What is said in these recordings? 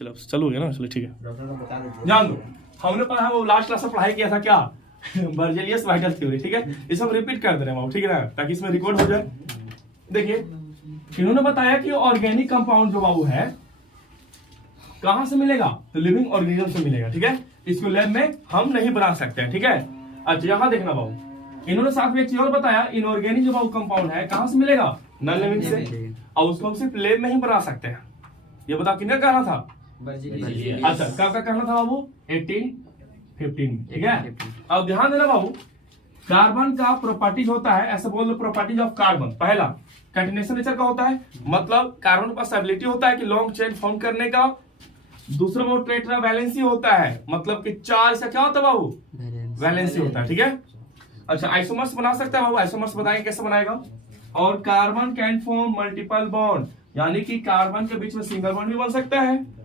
चलो चलो गया ना, चलो ठीक है। डॉक्टर को बता दीजिए। ध्यान दो, हमने पढ़ा वो लास्ट क्लास में पढ़ाई किया था क्या, बर्जेलियस वाइटल थ्योरी, ठीक है। इसे हम रिपीट कर दे रहे हैं, ठीक है ना, ताकि इसमें रिकॉर्ड हो जाए। देखिए इन्होंने बताया कि ऑर्गेनिक कंपाउंड जो बाबू है कहां से मिलेगा, तो लिविंग ऑर्गेनिज्म से मिलेगा, ठीक है। इसको लैब में हम नहीं बना सकते हैं, ठीक है। अच्छा यहां देखना बाबू, इन्होंने साथ में एक चीज और बताया, इनऑर्गेनिक जो बाबू कंपाउंड है कहां से मिलेगा, नॉन लिविंग से, और उसको हम सिर्फ लैब में ही बना सकते हैं। ये बता किन्हें कहना था, अच्छा कब का कहना था बाबू, 1815 में, ठीक है। अब ध्यान देना बाबू, कार्बन का प्रॉपर्टीज होता है, ऐसे बोल दो प्रॉपर्टीज ऑफ कार्बन। पहला कंटिन्यूएशन नेचर का होता है, मतलब कार्बन के पास एबिलिटी होता है कि लॉन्ग चेन फॉर्म करने का। दूसरा वो टेट्रा वैलेंसी होता है, मतलब कि 4 से क्या होता है बाबू, वैलेंसी होता है, ठीक है। अच्छा आइसोमर्स बना सकता है बाबू, आइसोमर्स बताएंगे कैसे बनाएगा। और carbon can form multiple bond, यानी कि कार्बन के बीच में सिंगल बॉन्ड भी बन सकता है,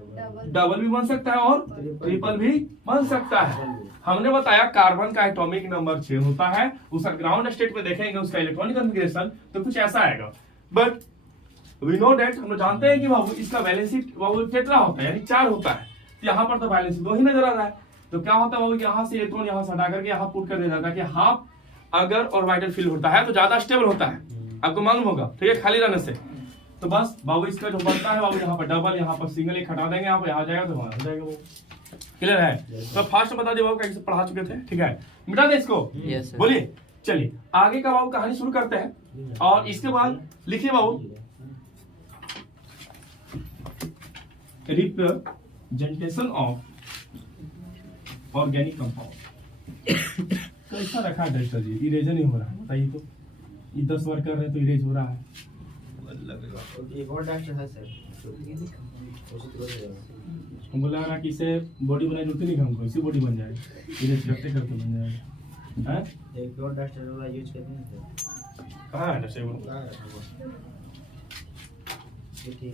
डबल भी बन सकता है और ट्रिपल भी बन सकता है। हमने बताया कार्बन का एटॉमिक नंबर 6 होता है, उसका ग्राउंड स्टेट में देखेंगे उसका इलेक्ट्रॉनिक कॉन्फ़िगरेशन तो कुछ ऐसा आएगा। बट वी नो दैट, हम लोग जानते हैं कि बाबू इसका वैलेंसी बाबू टेट्रा होता है, यानी 4 होता है। तो यहाँ पर तो वैलेंसी 2 ही नजर आ रहा है, तो क्या होता है बाबू, यहाँ से इलेक्ट्रॉन यहाँ से हटा करके यहाँ पुट कर दिया जाता है कि हाफ अगर ऑर्बिटल फिल होता है तो ज्यादा स्टेबल होता है, आपको मालूम होगा, ठीक है, खाली रहने से। तो बस बाबू इसका जो बनता है बाबू, यहाँ पर डबल, यहाँ पर सिंगल, एक हटा देंगे, यहाँ पर यहाँ जाएगा तो वहां हो जाएगा वो। क्लियर है? तो फास्ट बता दिए बाबू, कैसे पढ़ा चुके थे, ठीक है। मिटा दे इसको, बोलिए। चलिए आगे का बाबू कहानी शुरू करते हैं, और इसके बाद लिखिए बाबू, रिप्रेजेंटेशन ऑफ ऑर्गेनिक कंपाउंड। कैसा रखा है डस्टर जी, इरेजर नहीं हो रहा है, बताइए तो। ये 10 बार कर रहे हैं तो इरेज हो रहा है। एक और डॉक्टर है सर, हमको लग रहा है कि इसे बॉडी बनाई जरूरत नहीं, हमको इसी बॉडी बन जाएगा, इरेज करते करते बन जाएगा। हैं? एक और डॉक्टर वाला यूज करते हैं सर। कहाँ है डस्टर वो? ये ठीक है,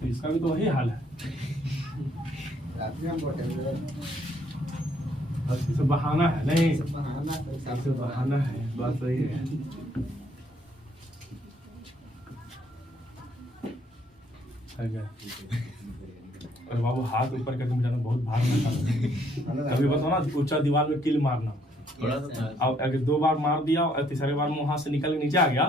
तो इसका भी तो वही हाल है, आपने हम बोले बस इसे बहाना है, नहीं सब बहाना है, इसे बहाना है, बात सही है। अरे बाबू हाथ ऊपर करके मिटाना बहुत भार ना, कभी बताओ ना ऊंचा दीवार में किल मारना, अब अगर 2 बार मार दिया और तीसरे बार मुंह से निकल के नीचे आ गया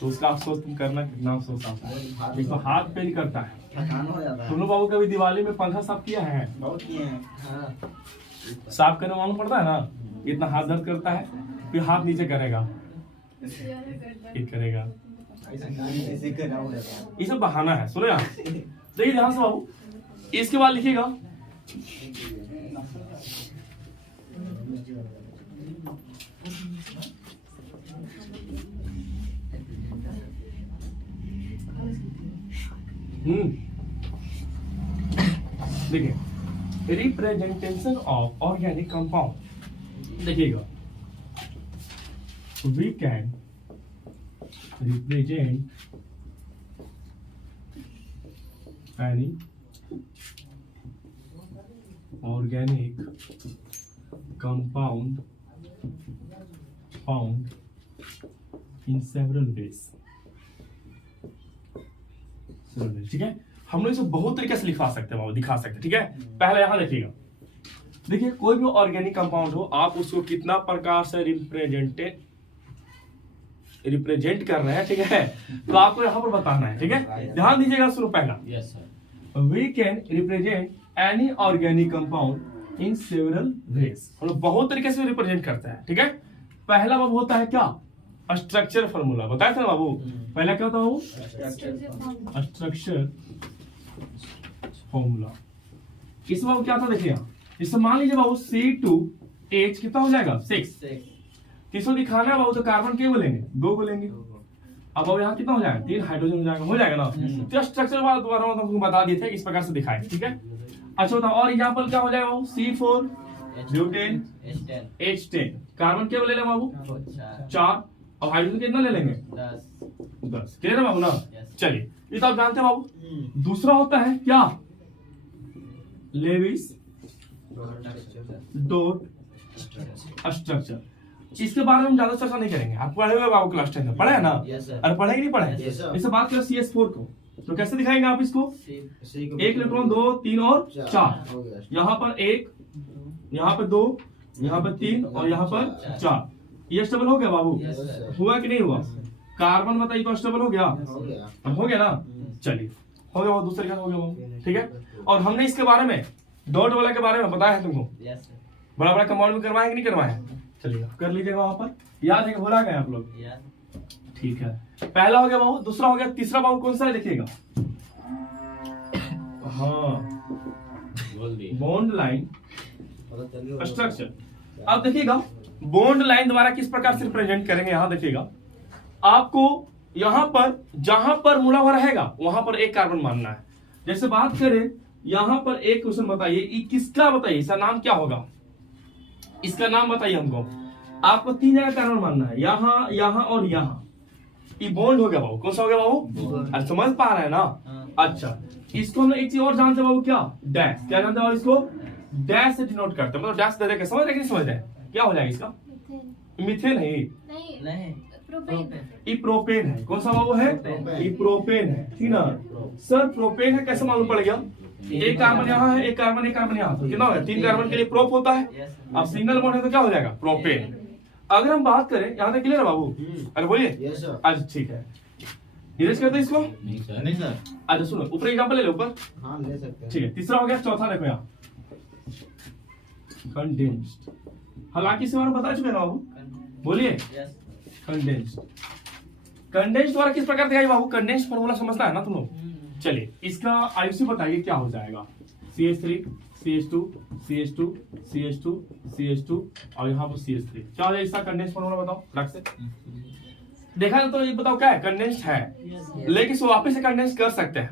तो उसका अफसोस तुम करना, कितना अफसोस आता है। तो हाथ पे ही करता है, थकान हो जाता है। तुम लोग बाबू कभी दिवाली में पंखा साफ किया है? बहुत किए हैं। हाँ साफ करने मालूम पड़ता है ना, इतना हाथ दर्द करता है, फिर हाथ नीचे करेगा, ठीक करेगा, ऐसे करना हो जाता है। ये सब बहाना है। सुनो यार, देखिए ध्यान से बाबू, इसके बाद लिखिएगा देखिए, रिप्रेजेंटेशन ऑफ ऑर्गेनिक कंपाउंड। देखिएगा, we can represent any organic compound found in several ways। ठीक है, हम लोग इसे बहुत तरीके से लिखा सकते हैं, दिखा सकते हैं, ठीक है। पहले यहां देखिएगा, देखिए कोई भी ऑर्गेनिक कंपाउंड हो, आप उसको कितना प्रकार से रिप्रेजेंट कर रहे हैं, ठीक है, तो आपको यहां पर बताना है, ठीक है। ध्यान दीजिएगा, सुनो पहला, we can represent any organic compound in several ways. हम लोग बहुत तरीके से रिप्रेजेंट करते हैं, ठीक है। पहला बाबू होता है क्या, स्ट्रक्चर फार्मूला, बताया था ना बाबू, पहला क्या होता है बाबू, स्ट्रक्चर फार्मूला। इस बाबू क्या था देखिएगा, इससे मान लीजिए बाबू C2H कितना हो जाएगा, 6। किसको दिखाना है बाबू, तो कार्बन के बोलेंगे, 2 बोलेंगे। अब यहाँ कितना हो जाएगा, 3 हाइड्रोजन हो जाएगा ना। तो स्ट्रक्चर वाला दोबारा तुमको बता दिए थे, इस प्रकार से दिखाए, ठीक है। अच्छा बताओ, और यहाँ पर क्या हो जाएगा बाबू, C4 ब्यूटेन H10, कार्बन क्या ले लेंगे बाबू, 4, और हाइड्रोजन कितना ले लेंगे, 10। क्लियर है बाबू ना? चलिए, ये तो आप जानते हैं बाबू। दूसरा होता है क्या, लेविस डॉट स्ट्रक्चर। इसके बारे में हम ज्यादा चर्चा नहीं करेंगे, आप पढ़े हुए बाबू क्लास 10 में पढ़े है ना, और पढ़े नहीं पढ़े। इससे बात करें CS4 को, तो कैसे दिखाएंगे आप इसको? एक इलेक्ट्रॉन, 2, 3 और 4। हो गया। यहाँ पर 1, यहाँ पर 2, यहाँ पर 3 और यहाँ पर 4। ये स्टेबल हो गया बाबू? Yes, sir. हुआ कि नहीं हुआ? कार्बन बताइए तो स्टेबल हो गया? हो गया। अब हो गया ना? चलिए हो गया वो, दूसरे का हो गया वो, ठीक है। और हमने इसके बारे में डॉट वाला के बारे में बताया है तुमको, बड़ा बड़ा कंपाउंड में करवाए कि नहीं करवाए? चलिए कर लीजिएगा वहां पर, याद है कि भुला गए आप लोग? ठीक है, पहला हो गया बाबू, दूसरा हो गया, तीसरा बाबू कौन सा है देखिएगा? हाँ, बॉन्ड लाइन स्ट्रक्चर। अब देखिएगा बॉन्ड लाइन द्वारा किस प्रकार से रिप्रेजेंट करेंगे, यहां देखिएगा। आपको यहां पर जहां पर मुड़ा हुआ रहेगा वहां पर एक कार्बन मानना है। जैसे बात करें यहां पर एक क्वेश्चन बताइए, ये किसका बताइए, इसका नाम क्या होगा? इसका नाम बताइए हमको। आपको 3 जगह कार्बन मानना है, यहाँ, यहाँ और यहाँ। ये बॉन्ड हो गया बाबू, कौन सा हो गया बाबू? अच्छा समझ पा रहे हैं ना? अच्छा, इसको हम एक चीज और जानते हैं बाबू, क्या? डैश। क्या जानते हैं इसको? डैश से डिनोट करते हैं, मतलब डैश दे देके, समझ रहे कि नहीं समझ रहे? क्या हो जाएगा इसका? मीथेन है नहीं, ये प्रोपेन है। कौन सा बाबू है? ये प्रोपेन है, ठीक ना सर? प्रोपेन है, कैसे मालूम पड़ गया? एक कार्बन यहाँ है, एक कार्बन यहाँ, तो कितना है? 3 कार्बन के लिए प्रोप होता है। अब सिंगल बॉन्ड है तो क्या हो जाएगा? प्रोपेन। अगर हम बात करें यहाँ तक, क्लियर है बाबू? अरे बोलिए। Yes sir. अच्छा ठीक है, इरेज करते इसको। नहीं सर। अच्छा सुनो, ऊपर एग्जाम्पल ले लो ऊपर। हाँ ले सकते हैं। ठीक है, तीसरा हो गया। चौथा देखो यहाँ कंडेंस्ड। हालांकि इसे बारे में बता चुके हैं ना बाबू, बोलिए। कंडेंस्ड, कंडेंस्ड द्वारा किस प्रकार दिखाई बाबू? कंडेंस्ड फॉर्मूला समझता है ना तुम लोग? चलिए इसका आयुषी बताइए क्या हो जाएगा? CH3, CH2, CH2, CH2, CH2 और यहाँ पर CH3। क्या हो जाएगा इसका कंडेंस्ड फॉर्मूला? बताओ फटाक से। देखा तो ये बताओ क्या है? कंडेंस्ड है, लेकिन इसको वापस से कंडेंस कर सकते हैं।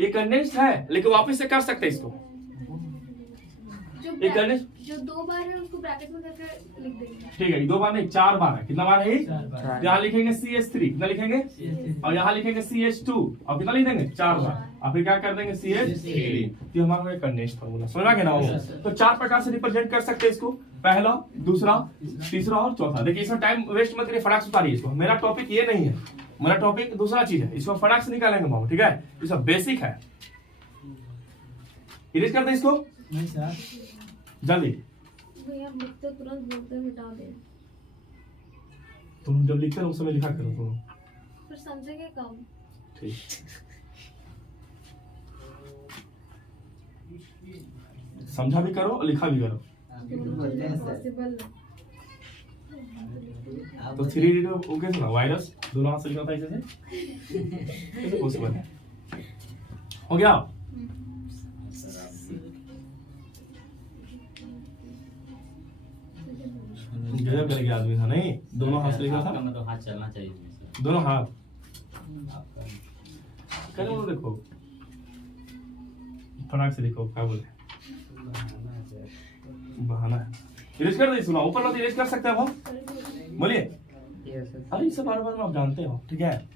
ये कंडेंस्ड है लेकिन वापस से कर सकते हैं इसको। ये कंडेंस जो 2 बार है उसको ब्रैकेट में करके लिख देंगे। ठीक है, 2 बार नहीं 4 बार है। कितना बार है? यहाँ लिखेंगे CH3, कितना लिखेंगे? और यहाँ लिखेंगे CH2 और कितना लिख देंगे? 4 बार। और फिर क्या कर देंगे? CH3। तो हमारा कंडेंस्ड फार्मूला समझ आ गया ना वो? तो 4 प्रकार से रिप्रेजेंट कर सकते हैं इसको, पहला, दूसरा, तीसरा और चौथा। देखिए इसमें टाइम वेस्ट मत करिए, फटाक से उतारिए इसको। मेरा टॉपिक ये नहीं है, मेरा टॉपिक दूसरा चीज है, इसको फटाक से निकालेंगे बाबू, ठीक है? ये सब बेसिक है। इरेज कर दे इसको नहीं सर। जल्दी। भैया लिखते तुरंत बोलते मिटा दे, तुम जब लिखते हो उस समय लिखा करो तुम, फिर समझेंगे कम। ठीक। समझा भी करो और लिखा भी करो। पॉसिबल तो 3D वो कैसे ना? वायरस दोनों हाथ से लिखा था ऐसे कैसे पॉसिबल है? हो गया? गजब कर गया आदमी था, नहीं? दोनों हाथ से लिखा था, मतलब हाथ चलना चाहिए इसमें। दोनों हाथ करो, देखो फटाक से लिखो, क्या बोले? बहाना है। इरेज कर दे, सुना ऊपर वाला इरेज कर सकते हैं हम, बोलिए। अरे इसे बार बार आप जानते हो, ठीक है?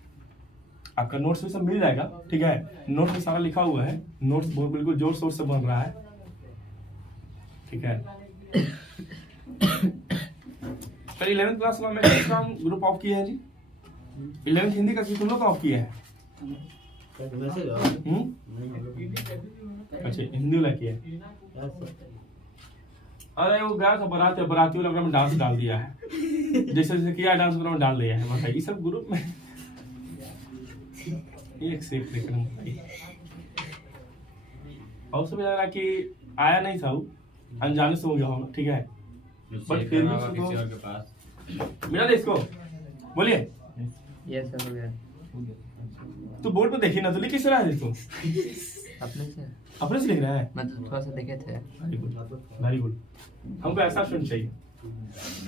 आपका नोट्स भी सब मिल जाएगा, ठीक है? नोट्स में सारा लिखा हुआ है, नोट्स बिल्कुल जोर शोर से बन रहा है, ठीक है? कल 11th क्लास में हम ग्रुप ऑफ किए हैं जी। 11th हिंदी का तुम लोग ऑफ किए हैं? अच्छा हिंदी वाला किया है। अरे वो गया था बाराती, बाराती वाला में डांस डाल दिया है, जैसे जैसे किया डांस में डाल दिया है। बताइए ये सब ग्रुप में एक से एक देखना बताइए। और सब लग रहा कि आया नहीं था वो, अनजाने से हो गया होगा, ठीक है? बट फिर भी किसी और के पास मिला दे इसको, बोलिए। यस सर हो गया। तो बोर्ड पे देखिए ना, तो लिख किस रहा है इसको? अपने से अपने से लिख रहा है? मतलब थोड़ा सा देखे थे। Very good, very good. हमको ऐसा स्टूडेंट चाहिए,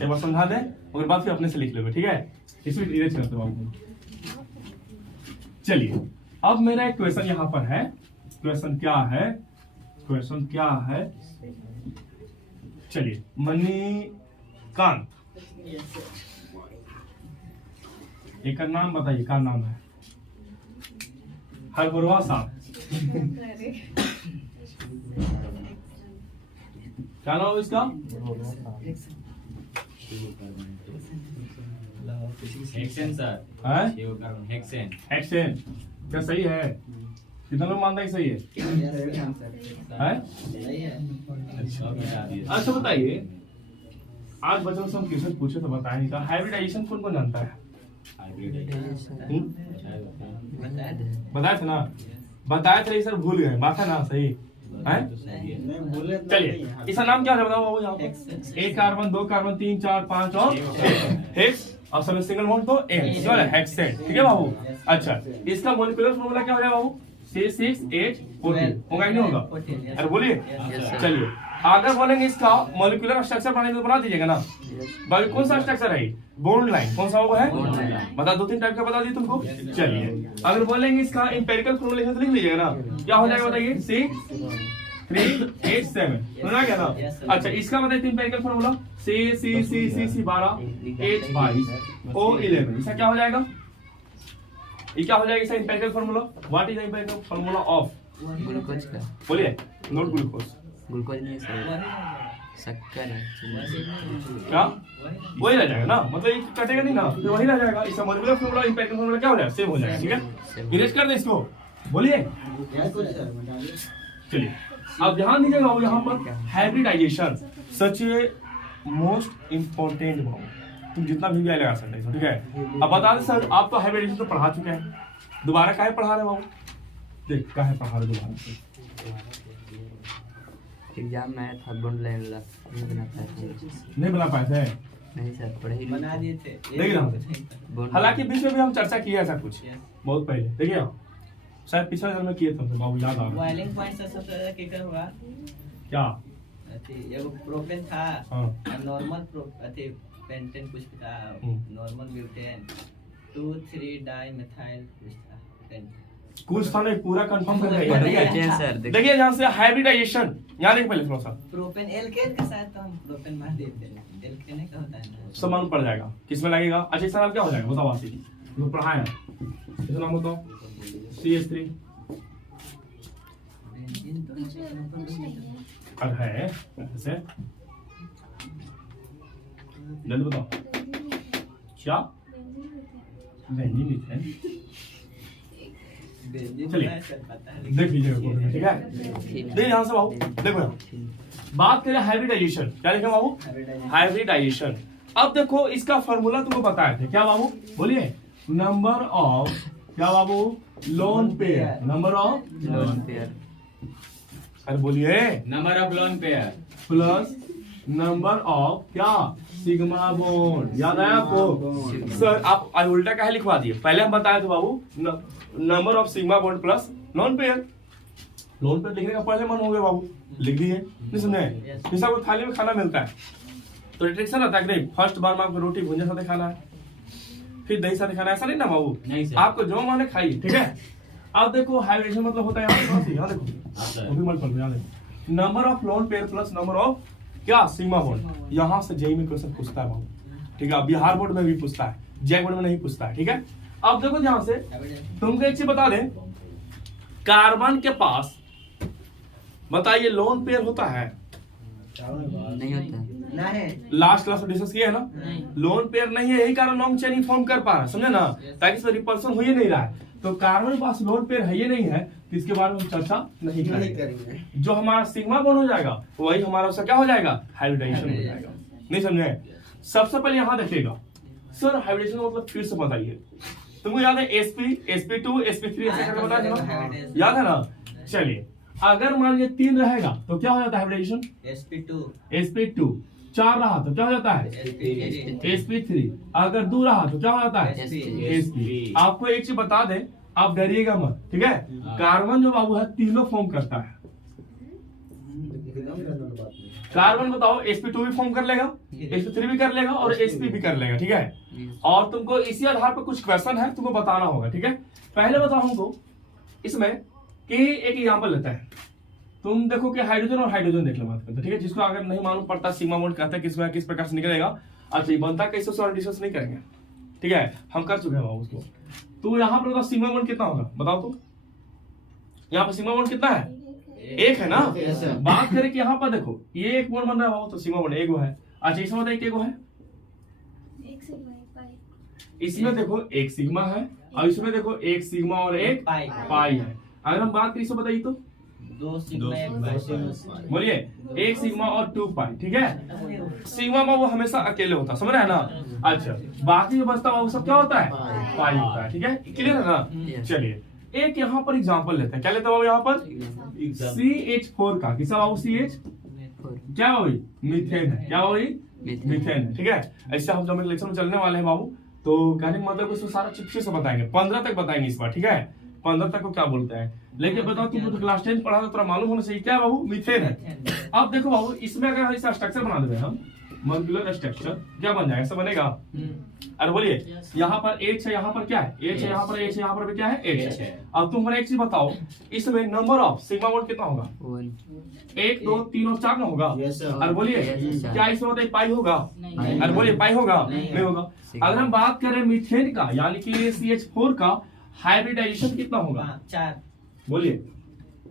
एक बार समझा दे और बाद फिर अपने से लिख लोगे, ठीक है? इसमें इरेज करते हो। चलिए अब मेरा एक क्वेश्चन यहाँ पर है। क्वेश्चन क्या है? क्वेश्चन क्या है? चलिए मणिकांत, एक का नाम बताइए, क्या नाम है? हरबुरवा साहब, क्या नाम है इसका? Hexane sir. हैं? Carbon hexane. हेक्सेन। क्या सही है? कितना लोग मानता है कि सही है? है? सही है। अच्छा बताइए, आज बच्चों से हम क्वेश्चन पूछे तो बताया नहीं था, हाइब्रिडाइजेशन कौन कौन जानता है? बताया था ना, बताया था, ये सर भूल गए, बात है ना सही है? नहीं बोले तो चलिए, नहीं है। इसका नाम क्या है बताओ बाबू यहाँ पर? एक कार्बन, दो कार्बन, 3 4 5 और हेक्स, और सब सिंगल बॉन्ड तो एन, क्या है हेक्सेन, ठीक है बाबू? अच्छा, इसका मॉलिक्यूलर फॉर्मूला क्या हो जाएगा बाबू? 6H14 होगा कि नहीं होगा? अरे बोलिए। चलिए, अगर बोलेंगे इसका मॉलिक्यूलर स्ट्रक्चर बनाने तो बना दीजिएगा ना। बाकी कौन सा स्ट्रक्चर है? Bond line. कौन सा वो है? बता, 2-3 टाइप का बता दी तुमको। चलिए, अगर बोलेंगे इसका एम्पिरिकल फॉर्मूला तो लिख लीजिएगा ना, क्या हो जाएगा बताइए? 6,3,8,7 सुना क्या ना? अच्छा, इसका बताइए एम्पिरिकल फॉर्मूला C12H22O11, इसका क्या हो जाएगा? ये क्या हो जाएगा इसका empirical formula? What is the empirical formula of? Glucose का, बोलिए। नॉट ग्लूकोज, ग्लूकोज नहीं सर, शक्कर है। क्या वही रह जाएगा ना, मतलब ये कटेगा नहीं ना, फिर वही रह जाएगा। इसका मॉलिक्यूलर फॉर्मूला एम्पिरिकल फॉर्मूला क्या हो जाएगा? सेम हो जाएगा, ठीक है? इरेज कर दे इसको, बोलिए। Yes, sir, बताइए। चलिए, अब ध्यान दीजिएगा बाबू, यहाँ पर हाइब्रिडाइजेशन सच मोस्ट इम्पोर्टेंट बाबू, तुम जितना भी लगा सकते हो, ठीक है? अब बता दे सर, आप तो हाइब्रिडाइजेशन तो पढ़ा चुके हैं, दोबारा काहे पढ़ा रहे बाबू? देख काहे पढ़ा रहे दोबारा से? एग्जाम में आया था बॉन्ड लाइन वाला, नहीं बना पाए थे। नहीं बना पाए थे? नहीं सर, पढ़े ही बना दिए थे। देख रहा हूँ, बॉन्ड हालांकि बीच में भी हम चर्चा किया ऐसा कुछ बहुत पहले, देखिए आप शायद पिछले साल में किए थे हमसे, बाबू याद आ रहा है। बॉइलिंग पॉइंट से सबसे ज्यादा केकर हुआ? क्या? एगो प्रोपेन था, हाँ। नॉर्मल पेंटेन कुछ था, नॉर्मल ब्यूटेन, 2,3 डाइमेथाइल कुछ था, पेंटेन। कुछ था नहीं, पूरा कंफर्म कर पढ़े दिया, हैं ठीक है? सर, देखिए यहाँ से हाइब्रिडाइजेशन, यहाँ देखिए पहले थोड़ा सा प्रोपेन एल्केन के साथ तो हम प्रोपेन मार देते हैं, एल्केन का होता है ना। सब मालूम पड़ जाएगा किस में लगेगा। अच्छा, इसका नाम क्या हो जाएगा बताओ? आसिफ जो पढ़ाए हैं, इसका नाम बताओ। CH3 बेंजीन तो टीचर कुछ नहीं है। और है ऐसे, जल्दी बताओ क्या? बेंजीन मीथेन, बेंजीन चलिए। तो सर पता है। देख लीजिएगा बोर्ड में, ठीक है? देखिए यहाँ से बाबू, देखो यहाँ बात करें हाइब्रिडाइजेशन, क्या लिखा बाबू? हाइब्रिडाइजेशन। अब देखो इसका फॉर्मूला तुमको बताए थे, क्या बाबू? बोलिए। नंबर ऑफ, क्या बाबू? Lone pair, number of lone pair, अरे बोलिए, number of lone pair plus number of क्या? Sigma bond. याद आया आपको? सर आप आज उल्टा काहे लिखवा दिए? पहले हम बताए थे बाबू number of sigma bond plus lone pair. Lone pair लिखने का पहले मन हो गया बाबू, लिख दिए, नहीं समझे? जैसा कोई थाली में खाना मिलता है तो रिस्ट्रिक्शन रहता है कि नहीं, फर्स्ट बार में आपको रोटी भुंजा साथे खाना है, फिर दही साथे खाना है, ऐसा नहीं ना बाबू? नहीं सर। आपको जो माने खाइए, ठीक है? अब देखो हाइब्रिडेशन मतलब होता है यहाँ देखो, सर। वो भी मत पढ़ो, यहाँ देखो number of lone pair plus number of क्या? Sigma bond. यहाँ से जेईई में क्वेश्चन पूछता है बाबू, ठीक है? बिहार बोर्ड में भी पूछता है, जैक बोर्ड में नहीं पूछता है, ठीक है? अब देखो ध्यान से, तुमको एक चीज बता दें, कार्बन के पास बताइए लोन पेयर होता है? नहीं होता। नहीं। लास्ट क्लास में डिस्कस किया है ना, लोन पेयर नहीं है, यही कारण लॉन्ग चेन फॉर्म कर पा रहा है, समझे ना? ताकि इसमें रिपल्सन हो ही नहीं रहा है, तो कार्बन के पास लोन पेयर है ये नहीं है, तो इसके बारे में हम चर्चा नहीं करेंगे। जो हमारा सिग्मा बॉन्ड हो जाएगा वही हमारा उसका क्या हो जाएगा? हाइब्रिडाइजेशन हो जाएगा, नहीं समझे? सबसे पहले यहाँ देखिएगा सर, हाइब्रिडेशन का मतलब फिर से बताइए। तुमको याद है sp2 sp3 ऐसे करके बताया था ना? याद है ना? चलिए, अगर मान लीजिए 3 रहेगा तो क्या हो जाता है हाइब्रिडेशन? sp2 4 रहा तो क्या हो जाता है? sp3 अगर 2 रहा तो क्या हो जाता है? sp। आपको एक चीज बता दें, आप डरिएगा मत, ठीक है? कार्बन जो बाबू है तीनों फॉर्म करता है। कार्बन बताओ sp2 भी फॉर्म कर लेगा, sp3 भी कर लेगा और sp भी कर लेगा, ठीक है? और तुमको इसी आधार पर कुछ क्वेश्चन है तुमको बताना होगा, ठीक है? पहले बताओ हमको इसमें कि एक एग्जांपल लेता है, तुम देखो कि हाइड्रोजन और हाइड्रोजन देख लो बात करते, ठीक है? जिसको अगर नहीं मालूम पड़ता सिग्मा बॉन्ड कहते हैं किस प्रकार से निकलेगा। अच्छा, ये बनता कैसे उसको डिस्कस नहीं करेंगे, ठीक है? हम कर चुके हैं उसको। तो यहाँ पर बताओ सिग्मा बॉन्ड कितना होगा, बताओ तो। यहाँ पर सिग्मा बॉन्ड कितना है? एक है ना? बात करें कि यहाँ पर देखो ये एक बॉन्ड बन रहा है तो सिग्मा बॉन्ड एक है। अच्छा, इसमें बताइए एक है, एक सिग्मा एक पाई। इसमें देखो एक सिग्मा है और इसमें देखो एक सिग्मा और एक पाई पाई है। अगर हम बात करें इसको बताइए तो दो सिग्मा एक पाई। बोलिए एक सिग्मा और 2 पाई, ठीक है। सिग्मा में वो हमेशा अकेले होता है, समझ रहे हैं ना। अच्छा बाकी जो बचता है वो सब क्या होता है, पाई होता है, ठीक है। क्लियर है ना। चलिए एक यहाँ पर एग्जांपल लेते हैं। क्या लेते हैं बाबू यहाँ पर, CH4 का किसा बाबू, CH क्या भाई, मीथेन है। क्या भाई, मीथेन है, ठीक है। ऐसे हम जब लेक्चर में चलने वाले हैं बाबू, तो कहने का मतलब इसमें सारा चिपसे से बताएंगे, 15 तक बताएंगे इस बार, ठीक है। 15 तक को क्या बोलते हैं, लेकिन बताओ तुम तो क्लास 10 पढ़ा तो थोड़ा मालूम होना चाहिए। क्या बाबू, मीथेन है। अब देखो बाबू इसमें अगर ऐसा स्ट्रक्चर बना देते हैं हम, मॉलिक्यूलर स्ट्रक्चर, क्या बन जाएगा, ऐसा बनेगा। अरे बोलिए यहाँ पर H है, यहाँ पर क्या है, H है, यहाँ पर H है, यहाँ पर भी क्या है, H है। अब तुम हमें एक चीज बताओ, इसमें नंबर ऑफ सिग्मा बॉन्ड कितना होगा, 1 2 3 और 4 ना होगा। अरे बोलिए क्या इसमें बताइए पाई होगा, अरे बोलिए पाई होगा, नहीं होगा। अगर हम बात करें मीथेन का यानी कि CH4 का, हाइब्रिडाइजेशन कितना होगा, 4। बोलिए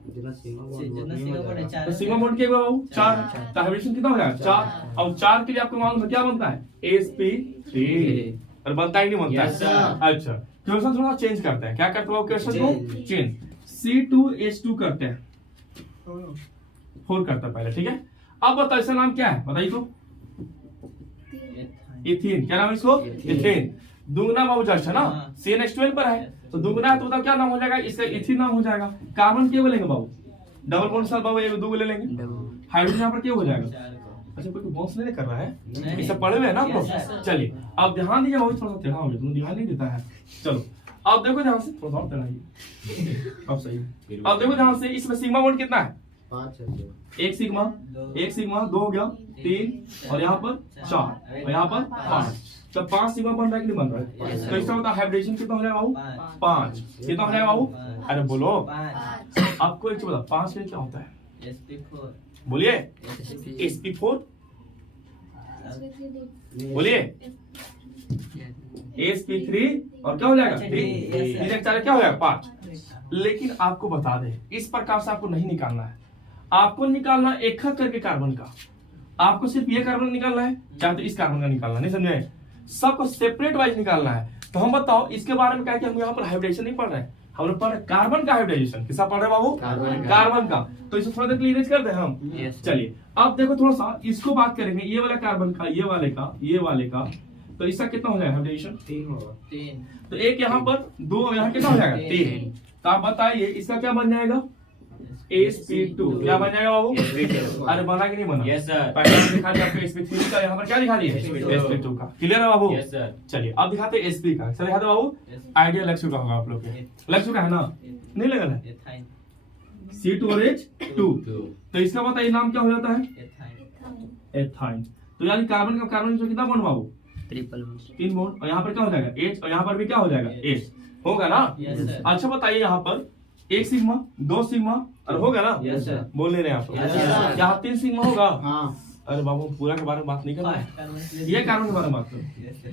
जितना सिग्मा बॉन्ड है 4। तो सिग्मा बॉन्ड के बाबू 4, तो हाइब्रिडेशन कितना हो जाएगा, 4। और 4 के लिए आपको मालूम है क्या बनता है, sp3, और बनता ही नहीं बनता है। अच्छा क्वेश्चन थोड़ा चेंज करते हैं। क्या करते हो क्वेश्चन को, चेंज। C2H2 करते हैं, 4 करता है पहले, ठीक है। अब बताओ इसका नाम क्या है, बताइए तो, इथीन। क्या नाम है इसको, इथीन। दुगना बाबू जस्ट है ना, CN12 पर है, तो दुगना है तो बताओ क्या नाम हो जाएगा, इसका इथीन नाम हो जाएगा। कार्बन क्या बोलेंगे बाबू, डबल बॉन्ड साथ बाबू एक दो ले लेंगे, हाइड्रोजन यहाँ पर क्या हो जाएगा। अच्छा कोई बॉन्स नहीं कर रहा है, ये सब पढ़े हुए हैं ना आप लोग। चलिए अब ध्यान दीजिए बाबू, थोड़ा सा टेढ़ा हो गया, तुम ध्यान नहीं देता है। चलो अब देखो ध्यान से, थोड़ा और टेढ़ा है, अब सही है। अब देखो ध्यान से, इसमें सिग्मा बॉन्ड कितना है, 5 एक सिग्मा 2 हो गया, 3 और यहाँ पर 4 और यहाँ पर 5, तो 5 सिग्मा बन रहा है कि नहीं बन रहा है। तो इसका मतलब हाइब्रिडेशन कितना हो जाएगा बाबू, 5। कितना हो जाएगा बाबू, अरे बोलो आपको एक चीज बता, 5 में क्या होता है, sp4 बोलिए sp4, बोलिए sp3 और क्या हो जाएगा 3 4 क्या हो जाएगा 5। लेकिन आपको बता दें इस प्रकार से आपको नहीं निकालना है, आपको निकालना एक एक करके कार्बन का। आपको सिर्फ ये कार्बन निकालना है, चाहे तो इस कार्बन का निकालना, नहीं समझे, सबको सेपरेट वाइज निकालना है। तो हम बताओ इसके बारे में क्या है कि हम यहाँ पर हाइब्रिडेशन नहीं पढ़ रहे हैं, हम लोग पढ़ रहे कार्बन का हाइब्रिडेशन। किसका पढ़ रहे हैं बाबू, कार्बन का। तो इसे थोड़ा देर क्लियरेज कर दे हम। चलिए अब देखो थोड़ा सा इसको बात करेंगे, ये वाला कार्बन का, ये वाले का, ये वाले का, तो इसका कितना हो जाएगा हाइब्रिडेशन, 3 होगा। 3 तो एक यहाँ पर 2 और यहाँ कितना हो जाएगा 3। तो आप बताइए इसका क्या बन जाएगा, sp2। क्या बन जाएगा बाबू, अरे बना कि नहीं बना, यस सर। पहले दिखा दिया आपको sp3 का, यहाँ पर क्या दिखा दिया sp2 का। क्लियर है बाबू, यस सर। चलिए अब दिखाते हैं sp का। चलिए दिखाते बाबू, आइडिया लग चुका होगा आप लोग के, लग चुका है ना, नहीं लगा है, एथाइन C2 और H2। तो इसका बताइए नाम क्या हो जाता है, एथाइन एथाइन। तो यानी कार्बन का कार्बन जो कितना बॉन्ड बाबू, ट्रिपल 3 बॉन्ड, और यहाँ पर क्या हो जाएगा H, और यहाँ पर भी क्या हो जाएगा H, होगा ना। Yes, sir. अच्छा बताइए यहाँ पर 1 सिग्मा 2 सिग्मा और होगा ना, Yes, sir. बोल नहीं रहे आप Yes, sir. यहाँ 3 सिग्मा होगा। हाँ अरे बाबू पूरा के बारे में बात नहीं करना है, ये कार्बन के बारे में बात करो,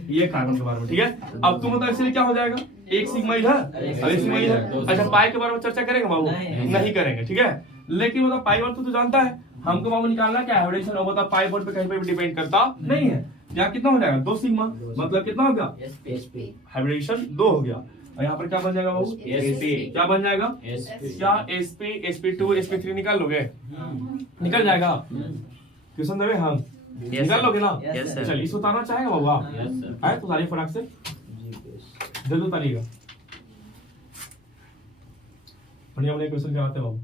ये कार्बन के बारे में, ठीक है। अब तुम बताओ इसलिए क्या हो जाएगा, 1 सिग्मा इधर और 1 सिग्मा इधर। अच्छा पाई के बारे में चर्चा करेंगे बाबू, नहीं करेंगे, ठीक है। लेकिन मतलब पाई वर्ड तो जानता है, हमको बाबू निकालना क्या हाइब्रिडेशन होगा, तो पाई वर्ड पे कहीं पे भी डिपेंड करता नहीं है। यहाँ कितना हो जाएगा 2 सिग्मा, मतलब कितना हो गया, हाइब्रिडेशन 2 हो गया। और यहाँ पर क्या बन जाएगा बाबू, sp। क्या बन जाएगा, क्या sp sp2 sp3 निकाल लोगे, निकल जाएगा। क्वेश्चन देवे हम, निकाल लोगे ना। Yes, sir. चलिए इसको उतारना चाहेगा बाबू आप, यस सर। है तो उतारिए फटाक से, दे दो उतारिएगा। बढ़िया बढ़िया क्वेश्चन कराते बाबू।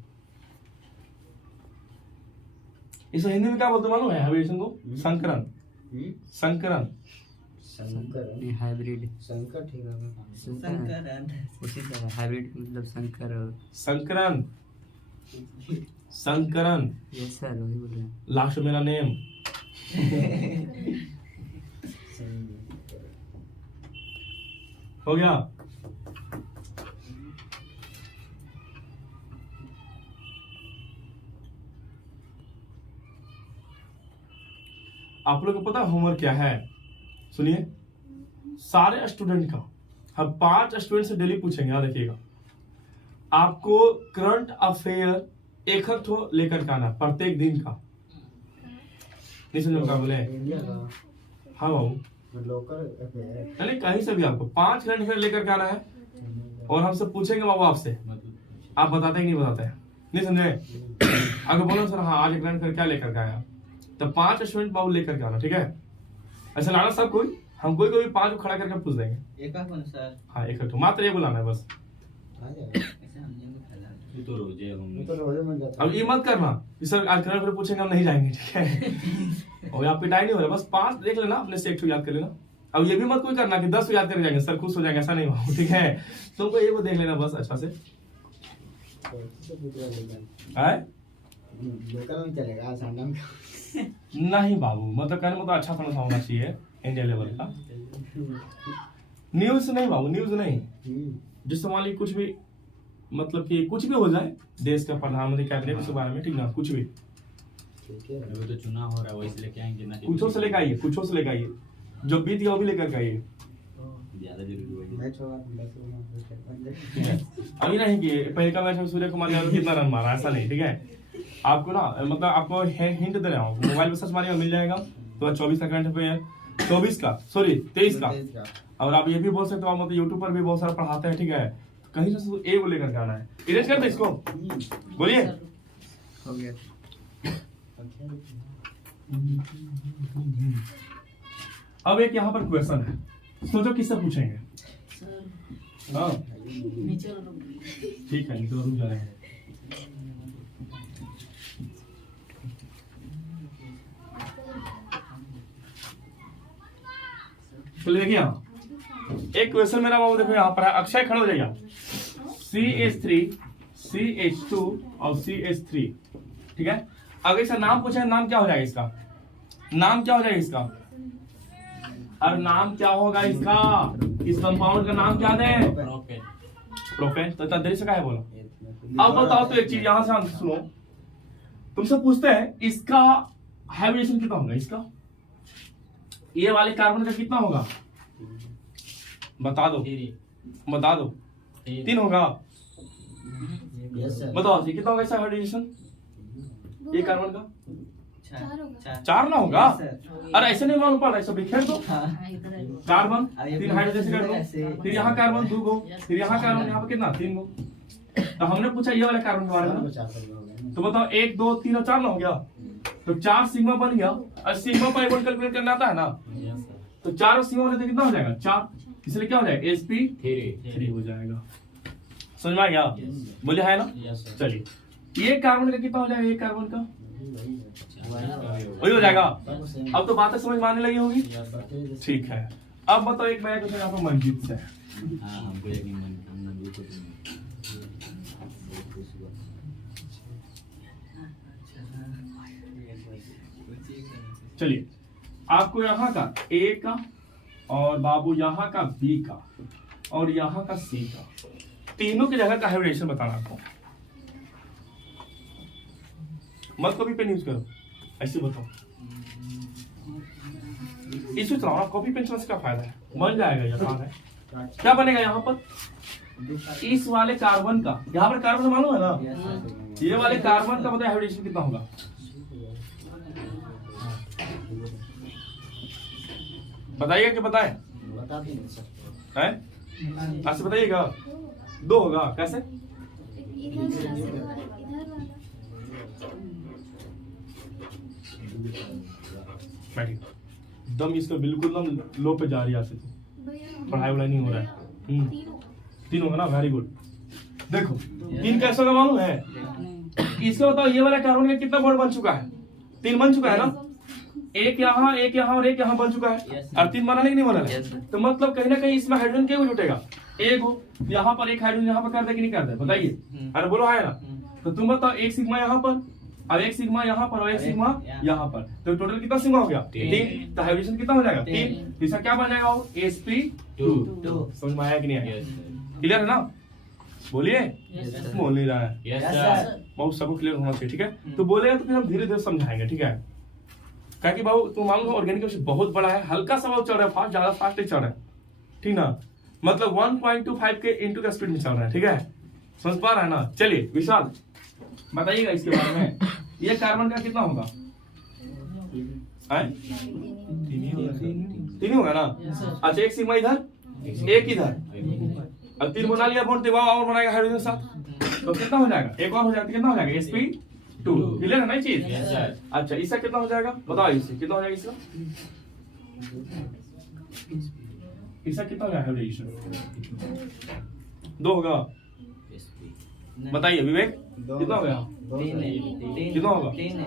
इसे हिंदी में क्या बोलते मालूम है हाइब्रिडेशन को, संकरण, संकरण। शंकर हाइब्रिड शंकर ठीक है। संकरण उसी तरह हाइब्रिड मतलब शंकर। संकरण, संकरण, यस सर वही बोल रहे हैं। लास्ट मेरा नेम। हो गया। आप लोग को पता होमवर्क क्या है, सुनिए सारे स्टूडेंट का, हम 5 स्टूडेंट से डेली पूछेंगे, यहाँ देखिएगा। आपको करंट अफेयर एक तो लेकर के आना प्रत्येक दिन का, नहीं समझ क्या बोले, इंडिया का हाँ बाबू लोकल अफेयर यानी कहीं से भी आपको 5 करंट अफेयर लेकर के आना है। और हमसे पूछेंगे बाबू आपसे, आप बताते हैं कि नहीं बताते हैं, नहीं समझे? अगर बोलो सर हाँ आज ग्रहण कर क्या लेकर के आया, तो 5 स्टूडेंट बाबू लेकर के आना, ठीक है? ऐसा लाना सब कोई, हम कोई कोई 5 को खड़ा करके पूछ देंगे। एक कौन सर? हाँ एक मात्र ये बुलाना है बस। आ जाएगा। ऐसे हम नहीं खेला। तू तो रोजे हम मैं तो रोजे में जाता अब ये मत करना कि सर आज ग्रहण फिर पूछेंगे हम नहीं जाएंगे, ठीक है? और यहाँ पिटाई नहीं हो रहा, बस 5 देख लेना अपने से, 1 याद कर लेना। अब ये भी मत कोई करना कि 10 याद कर जाएंगे सर खुश हो जाएंगे, ऐसा नहीं हो, ठीक है? तुमको ये वो देख लेना बस अच्छा से। तो लोकल है में चलेगा आज संडम का। नहीं बाबू, मतलब कहने मतलब अच्छा थोड़ा सा होना चाहिए इंडिया लेवल का। न्यूज नहीं बाबू, न्यूज नहीं, जिससे मान लीजिए कुछ भी, मतलब कि कुछ भी हो जाए देश का प्रधानमंत्री कैबिनेट के बारे में, ठीक ना, कुछ भी ठीक है। अभी तो चुनाव हो रहा है, वही से लेके आएंगे ना। कुछों से लेकर आइए, कुछों से लेकर आइए, जो बीत गया वो भी लेकर के आइए। ज्यादा जरूरी वही है। मैच होगा 10 अभी नहीं कि पहले का मैच में सूर्य कुमार यादव कितना रन मारा, ऐसा नहीं, ठीक है? आपको ना मतलब आपको हिंट दे रहा हूँ, मोबाइल में सर्च मारिएगा मिल जाएगा। तो 24 का करंट अफेयर, 24 का सॉरी 23 का। और आप ये भी बोल सकते हो, मतलब यूट्यूब पर भी बहुत सारा पढ़ाते हैं, ठीक है? कहीं से ए को लेकर के आना है। इरेज कर दो इसको, बोलिए। हो गया। अब एक यहाँ पर क्वेश्चन है, सोचो किससे पूछेंगे? हाँ ठीक है, नीचे रुक जा रहे हैं। चलिए देखिए यहाँ एक क्वेश्चन मेरा बाबू देखो यहाँ पर है, अक्षय खड़ा हो जाएगा। CH3, CH2 और CH3, ठीक है? अगर इसका नाम पूछे, नाम क्या हो जाएगा इसका? नाम क्या हो जाएगा इसका? और नाम क्या होगा इसका? इस कंपाउंड का नाम क्या है? प्रोपेन। प्रोपेन। तो तंदरी से क्या है बोलो? अब बताओ तो एक चीज यहाँ से आंसर सुनो, तुमसे पूछते हैं इसका हाइब्रिडेशन कितना होगा? इसका ये वाले कार्बन का कितना होगा? बता दो, बता दो। 3 होगा। Yes sir. बताओ कितना होगा इसका हाइब्रिडेशन ये कार्बन का? 4 होगा। 4 ना होगा? Yes, sir. अरे ऐसे नहीं मालूम पड़ रहा है, सब लिखे दो। हाँ। कार्बन अब ये 3 हाइड्रोजन कर दो, फिर यहाँ कार्बन 2 गो, फिर यहाँ कार्बन यहाँ पे कितना 3 गो। तो हमने पूछा ये वाले कार्बन के बारे में ना, तो बताओ 1 2 3 और 4 ना हो गया, तो 4 सिग्मा बन गया। और सिग्मा पाई वन कैलकुलेट करना आता है ना, तो 4 और सिग्मा तो कितना हो जाएगा? 4, इसलिए क्या हो जाएगा? sp3 हो जाएगा। समझ में आ गया? बोले है ना? चलिए ये कार्बन का कितना हो जाएगा? ये कार्बन का वही हो जाएगा। अब तो बातें समझ में आने लगी होगी, ठीक है? अब बताओ एक मैं यहाँ पर मंजीत से, हाँ हमको यकीन हम नंबर को चलिए आपको यहाँ का ए का और बाबू यहाँ का बी का और यहाँ का सी का, तीनों की जगह का हाइब्रिडेशन बताना आपको। मत कॉपी पेन यूज करो, ऐसे बताओ। इसे चलाओ ना, कॉपी पेन से क्या फायदा है? बन जाएगा, ये बात है। क्या बनेगा यहाँ पर? इस वाले कार्बन का, यहाँ पर कार्बन मालूम है ना, ये वाले कार्बन का मतलब हाइब्रिडेशन कितना होगा? बताइएगा कि बताए? बता देंगे सर। है ऐसे बताइएगा। 2 होगा, कैसे? इधर वाला। बैठिए, दम इसका बिल्कुल दम लो पे जा रही है आपसे, तो भैया पढ़ाई वढ़ाई नहीं हो रहा है। 3 होगा। 3 होगा ना, वेरी गुड। देखो 3 कैसे होगा मालूम है? इसका बताओ ये वाला कार्बन का कितना बॉन्ड बन चुका है? 3 बन चुका है ना, एक यहाँ और एक यहाँ बन चुका है। और 3 बना नहीं बना है, तो मतलब कहीं ना कहीं इसमें हाइड्रोजन क्यों जुटेगा? एक हो यहाँ पर, एक हाइड्रोजन यहाँ पर कर दे कि नहीं कर दे? बताइए। अरे बोलो है ना? तो तुम बताओ एक सिग्मा यहाँ पर और एक सिग्मा यहाँ पर और एक सिग्मा यहाँ पर, तो टोटल कितना सिग्मा हो गया? 3। तो हाइब्रिडेशन कितना हो जाएगा? 3। इसका क्या बन जाएगा? sp2। समझ में आया कि नहीं आया? क्लियर है ना? बोलिए। बोल नहीं रहा है, बहुत सबको क्लियर होना चाहिए, ठीक है? तो बोलेगा तो फिर हम धीरे धीरे समझाएंगे, ठीक है? क्या कि बाबू तुम मालूम है ऑर्गेनिक केमिस्ट्री बहुत बड़ा है, हल्का सा चल रहा है, फास्ट ज्यादा फास्ट नहीं चल रहा है, ठीक ना? मतलब 1.25 के इंटू का स्पीड में चल रहा है, ठीक है? समझ पा रहा है ना? चलिए विशाल बताइएगा इसके बारे में, ये कार्बन का कितना होगा? 3 ही होगा ना? अच्छा एक सिग्मा इधर, एक इधर, अब 3 बना लिया बॉन्ड, तो और बनाएगा हाइड्रोजन के साथ, तो कितना हो जाएगा? एक और हो जाएगा, कितना हो जाएगा? sp2। क्लियर है ना ये चीज? Yes, sir. अच्छा इसका कितना हो जाएगा बताओ, इससे कितना हो जाएगा? इसका कितना हो जाएगा हाइब्रिडेशन? 2 होगा, बताइए विवेक कितना हो गया? 3 है, कितना होगा? 3 है।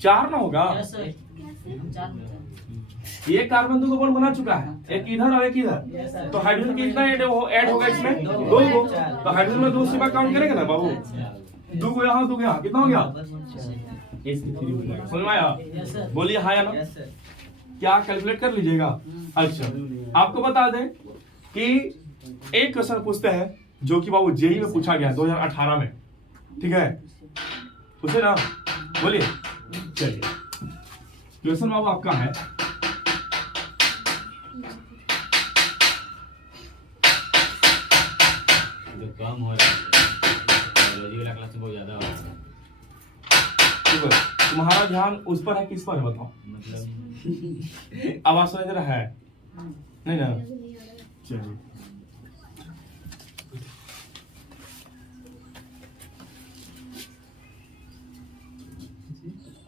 4 ना होगा? ये कार्बन 2 बॉन्ड बना चुका है, एक इधर और एक इधर, तो हाइड्रोजन कितना ऐड होगा इसमें? 2 को, तो हाइड्रोजन में 2 सिवा काउंट करेंगे ना बाबू, 2 को यहाँ 2 को यहाँ, कितना हो गया? sp3 हो जाएगा। समझ में आया? बोलिए हाँ या ना? Yes sir. क्या कैलकुलेट कर लीजिएगा। अच्छा आपको बता दें कि एक क्वेश्चन पूछते हैं जो कि बाबू जेई में पूछा गया 2018 में, ठीक है? पूछे ना, बोलिए। चलिए क्वेश्चन बाबू आपका है, जो कम हो रहा है बायोलॉजी वाला क्लास में बहुत ज्यादा हो रहा है, ठीक है? तुम्हारा ध्यान उस पर है, किस पर है बताओ? मतलब आवाज सुनाई दे रहा है? नहीं ना? चलिए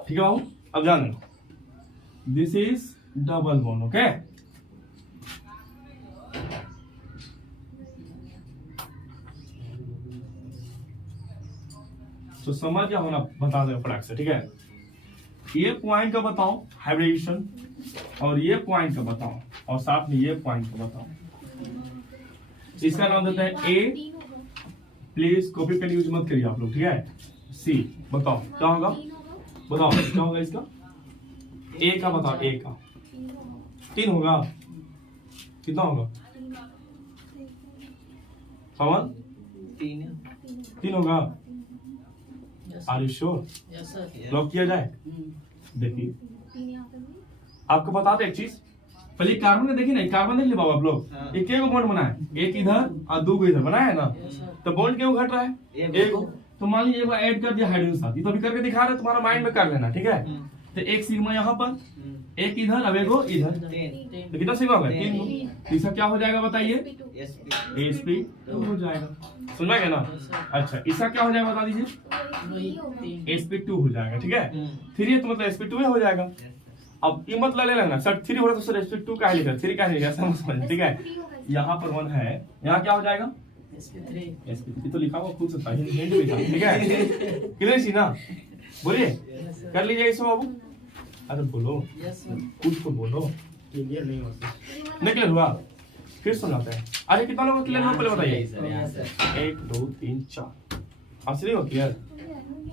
ठीक है बाबू, अब ध्यान दो, this is double bond, okay? तो समझ क्या होना बता दो फटाक से, ठीक है? ये पॉइंट का बताओ हाइब्रिडेशन, और ये पॉइंट का बताओ, और साथ में ये पॉइंट का बताओ। इसका नाम देते हैं ए, 3 होगा, प्लीज कॉपी पेन यूज मत करिए आप लोग, ठीक है? सी बताओ क्या होगा, 3 होगा, बताओ क्या होगा इसका? ए का बताओ, ए का 3 होगा, कितना होगा? 7 3 है। 3 होगा। Are you sure? Yes sir. Lock किया जाए? देखिए 3 यहाँ पर भी, आपको बता दे एक चीज, पहले कार्बन ने देखी ना, कार्बन देख ले बाबू आप लोग, हाँ। एक को बॉन्ड बना है, एक इधर और 2 को इधर बनाया है ना, तो बॉन्ड क्यों घट रहा है? एक, तो मान लीजिए एक ऐड कर दिया हाइड्रोजन साथ, ये तो अभी करके दिखा रहे, तुम्हारा माइंड में कर लेना, ठीक है? तो एक सिग्मा यहाँ पर, एक इधर, अब एगो इधर, 3 तो कितना सिग्मा होगा? 3 को, इसका क्या हो जाएगा बताइए? sp2, sp2 हो जाएगा, समझ में गया ना? अच्छा इसका क्या हो जाएगा बता दीजिए? वही होगा, sp2 हो जाएगा, ठीक है? 3 है तो मतलब sp2 हो जाएगा। अब ये मतलब ले लेना सर 3 हो रहा तो सर sp2 का लिखा, 3 का नहीं लिखा, समझ, ठीक है? 3 होगा, यहाँ पर 1 है, यहाँ क्या हो जाएगा? sp3 तो लिखा हुआ खुद सकता है, हिंट लिखा, ठीक है? क्लियर सी ना? बोलिए कर लीजिए इसमें बाबू, अरे बोलो कुछ तो बोलो, क्लियर नहीं हो सकता। नहीं क्लियर हुआ? फिर सुनाते हैं। अरे कितना लोग क्लियर हुआ पहले बताइए? सर यहाँ से 1 2 3 4 असली हो क्लियर?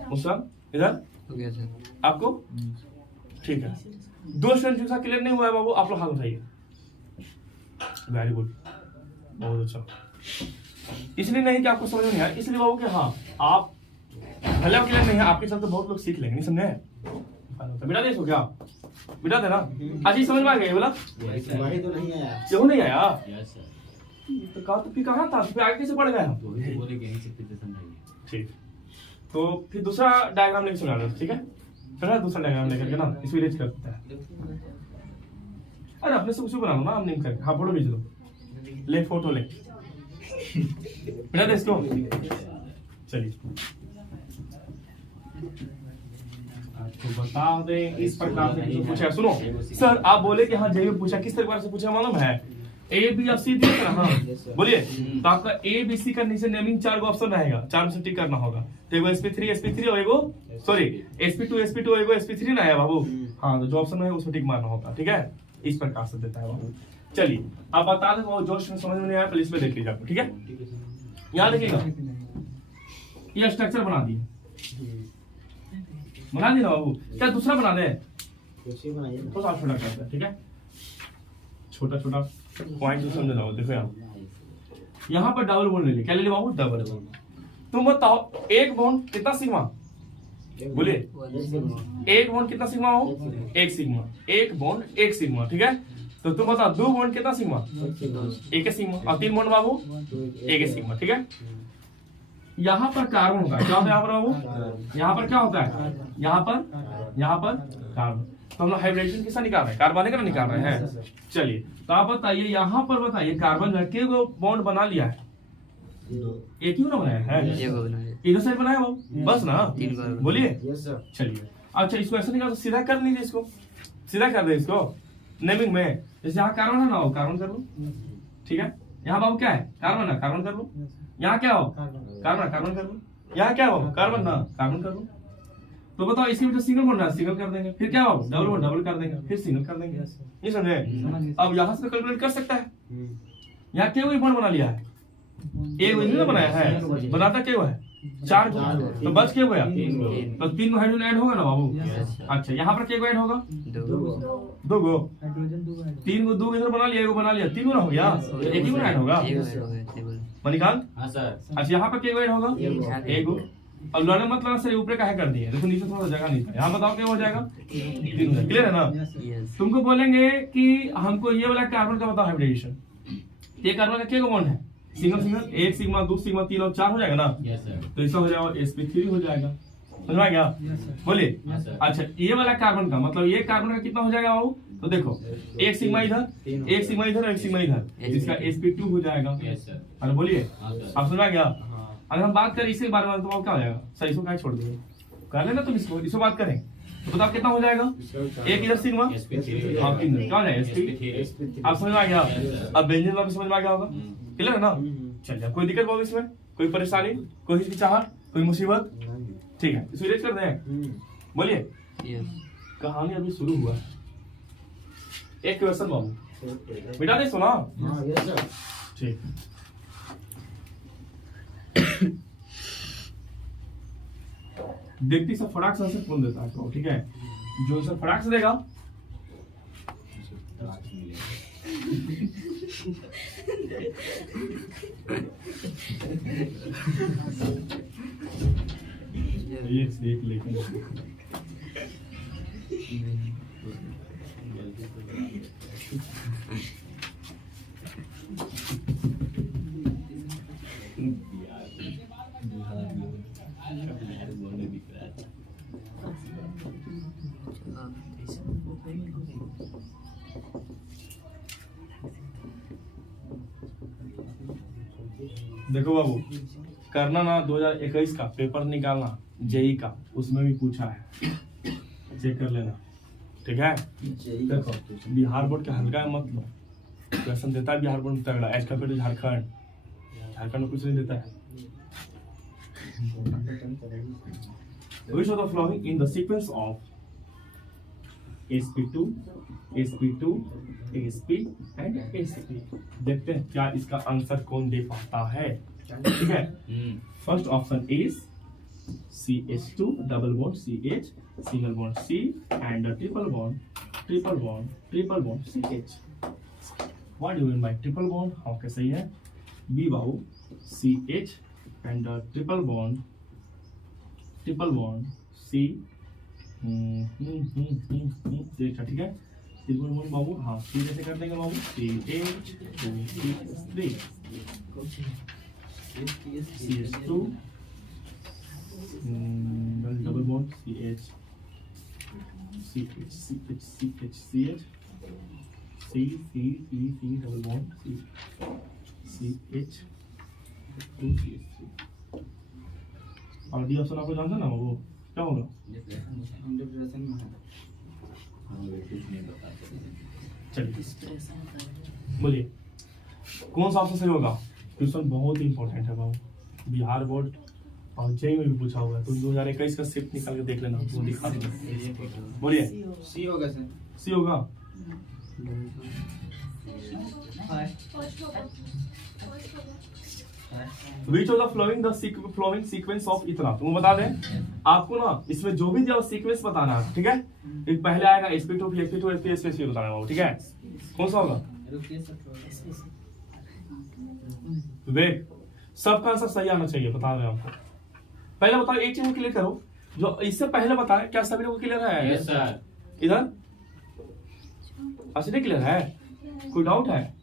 मुसलम इधर हो गया सर। आपको ठीक है। 2 स्टूडेंट जो क्लियर नहीं हुआ है बाबू, आप लोग हाथ उठाइए। वेरी गुड, बहुत अच्छा। इसलिए नहीं कि आपको समझ में नहीं आया, इसलिए बाबू कि हाँ आप भले क्लियर नहीं है, आपके चलते बहुत लोग सीख लेंगे, नहीं समझे? बेटा दे, सो क्या बेटा देना आज ही समझ में आ गया बोला, वही तो नहीं आया। क्यों नहीं आया? यस सर, तो कहा तो फिर कहाँ था, फिर आगे कैसे पड़ गया? तो वही तो बोले कि यहीं से फिर से समझाइए। ठीक, तो फिर दूसरा डायग्राम लेकर सुना लो, ठीक है? फिर दूसरा डायग्राम लेकर के ना इसको इरेज करते हैं। अरे अपने से कुछ बना लो ना, हम नहीं करेंगे। हाँ फोटो भेज दो, ले फोटो ले बेटा दे इसको। चलिए आपको बता दें इस प्रकार से किसी पूछा, सुनो सर आप बोले कि हाँ जेईई पूछा, किस प्रकार से पूछा मालूम है? ए बी और सी दिया था ना, हाँ बोलिए। तो आपका ए बी सी का नीचे नेमिंग 4 ऑप्शन रहेगा, 4 में से टिक करना होगा। तो एगो sp3 और एगो सॉरी sp2 एगो sp3 ना है बाबू। हाँ तो जो ऑप्शन है उसमें टिक मारना होगा, ठीक है? इस प्रकार से देता है बाबू। चलिए आप बता दें वो जो समझ में नहीं आया पहले इसमें देख लीजिए आपको, ठीक है? यहाँ देखिएगा ये स्ट्रक्चर बना दिए, बना दिए ना बाबू। क्या दूसरा बना दे? कुर्सी बनाइए ना। थोड़ा छोटा करते हैं, ठीक है? छोटा छोटा पॉइंट तो समझ जाओ। देखो यहाँ पर डबल बॉन्ड ले लिया, क्या ले लिया बाबू? Double bond. तुम बताओ एक बॉन्ड कितना सिग्मा? बोलिए एक बॉन्ड कितना सिग्मा हो? 1 सिग्मा। एक बॉन्ड 1 सिग्मा, ठीक है? तो तुम बताओ 2 बॉन्ड कितना सिग्मा? 1 सिग्मा। और 3 बॉन्ड बाबू 1 सिग्मा, ठीक है? यहाँ पर कार्बन होता है, क्या होता है यहाँ पर बाबू? यहाँ पर क्या होता है? यहाँ पर कार्बन। तो हम लोग हाइब्रिडेशन किसका निकाल रहे हैं? कार्बनिक का निकाल रहे हैं। चलिए तो आप बताइए यहाँ पर बताइए कार्बन जो है के बॉन्ड बना लिया है? एक ही ना बनाया है, ये को बनाया इधर साइड बनाया बाबू, बस ना, 3 बार बोलिए। Yes sir. चलिए अच्छा, इसको ऐसा नहीं कर, सीधा कर लीजिए, इसको सीधा कर दे, इसको नेमिंग में जैसे यहाँ कार्बन है ना, वो कार्बन कर लो, ठीक है। यहाँ बाबू क्या है, कार्बन है, कार्बन कर लो। यहाँ क्या हो, कार्बन है, कार्बन कर लो। यहाँ क्या हो, कार्बन ना, कार्बन कर लो। तो बताओ इसके बेटा सिंगल बन रहा है, सिंगल कर देंगे, फिर क्या हो, डबल बन, डबल कर देंगे, फिर सिंगल कर देंगे, ये समझे। अब यहाँ से कैलकुलेट कर सकता है, यहाँ क्या वही बॉन्ड बना लिया है, एक वही ना बनाया है, बनाता क्या हुआ है, 4 तो बच क्या गया, तो 3 गो हाइड्रोजन ऐड होगा ना बाबू। अच्छा यहाँ पर क्या ऐड होगा, 2 गो, 3 गो, 2 इधर बना लिया, 1 बना लिया, 3 गो ना हो गया, एक ही ऐड होगा मणिकांत। हाँ सर। अच्छा यहाँ पर क्या ऐड होगा, 1 गो। अब लड़ने मत लगा सर, ऊपर का है कर दिए, देखो नीचे थोड़ा जगह नहीं था, यहाँ बताओ क्या हो जाएगा, 3 हो जाएगा, क्लियर है ना। तुमको बोलेंगे कि हमको ये वाला कार्बन का बताओ हाइब्रिडेशन, ये कार्बन का क्या बॉन्ड है, सिंगल सिंगल, 1 सिग्मा 2 सिग्मा 3 और 4 हो जाएगा ना, यस सर। तो इसका हो जाएगा sp3 हो जाएगा, समझ में आ गया, बोलिए। हाँ सर। अच्छा ये वाला कार्बन का मतलब ये कार्बन का कितना हो जाएगा बाबू, तो देखो 1 सिग्मा इधर, 1 सिग्मा इधर और 1 सिग्मा इधर, इसका sp2 हो जाएगा। Yes sir. अरे बोलिए, हाँ सर। आप समझ में आ गया। अगर हम बात करें इसके बारे में तो क्या हो जाएगा, सर इसको क्या छोड़ देंगे, कर लेना तुम इसको बात करें तो बताओ कितना हो जाएगा, एक इधर सिग्मा, sp3 हाँ 3 क्या हो जाएगा sp, आप समझ में आ गया। अब बेंजीन वाला भी समझ में आ गया होगा, क्लियर है ना। चलिए कोई दिक्कत बाबू इसमें, कोई परेशानी, कोई हिचकिचाहट, कोई मुसीबत, ठीक है, इसको इरेज कर दें, बोलिए। कहानी अभी शुरू हुआ है, एक क्वेश्चन बाबू बेटा नहीं सुना, हाँ यस सर। ठीक। देखती सब फटाक से आंसर कौन देता है आपको, ठीक है, जो सर फटाक से देगा ये देख लेकिन देखो बाबू, करना ना 2021 का पेपर निकालना जेई का, उसमें भी पूछा है, चेक कर लेना, ठीक है। देखो बिहार बोर्ड के हल्का मत लो, क्वेश्चन देता है बिहार बोर्ड में तगड़ा as compare to Jharkhand, Jharkhand में कुछ नहीं देता है। Which of the following in the sequence of sp2, sp2, sp and sp, देखते हैं क्या इसका आंसर कौन दे पाता है, ठीक है। First option is CH2 double bond CH, single bond C and triple bond CH। What do you mean by triple bond, हाँ क्या सही है, बी बाबू CH and triple bond C, ठीक है, ट्रिपल बॉन्ड बाबू, हाँ C जैसे कर देंगे बाबू, CH2 CH2 double bond CH double bond CH2CH3 और डी ऑप्शन आपको जानते ना वो क्या होगा, चलिए बोलिए कौन सा ऑप्शन सही होगा। क्वेश्चन बहुत इंपॉर्टेंट है बाबू, बिहार बोर्ड और जेई में भी पूछा हुआ है, तो 2021 का शिफ्ट निकाल के देख लेना, वो दिखा देना, बोलिए। सी होगा सर। सी होगा, Which of the following sequence of इतना तुम बता दें आपको ना, इसमें जो भी दिया सीक्वेंस बताना है, ठीक है। एक पहले आएगा sp2 फिर sp2 फिर sp3 बताना होगा, ठीक है। कौन सा होगा, वेट सबका आंसर सही आना चाहिए, बता रहे आपको। पहले बताओ एक चीज क्लियर करो, जो इससे पहले बताया क्या सभी लोगों को क्लियर है? Yes sir. इधर अच्छा क्लियर है, कोई डाउट है?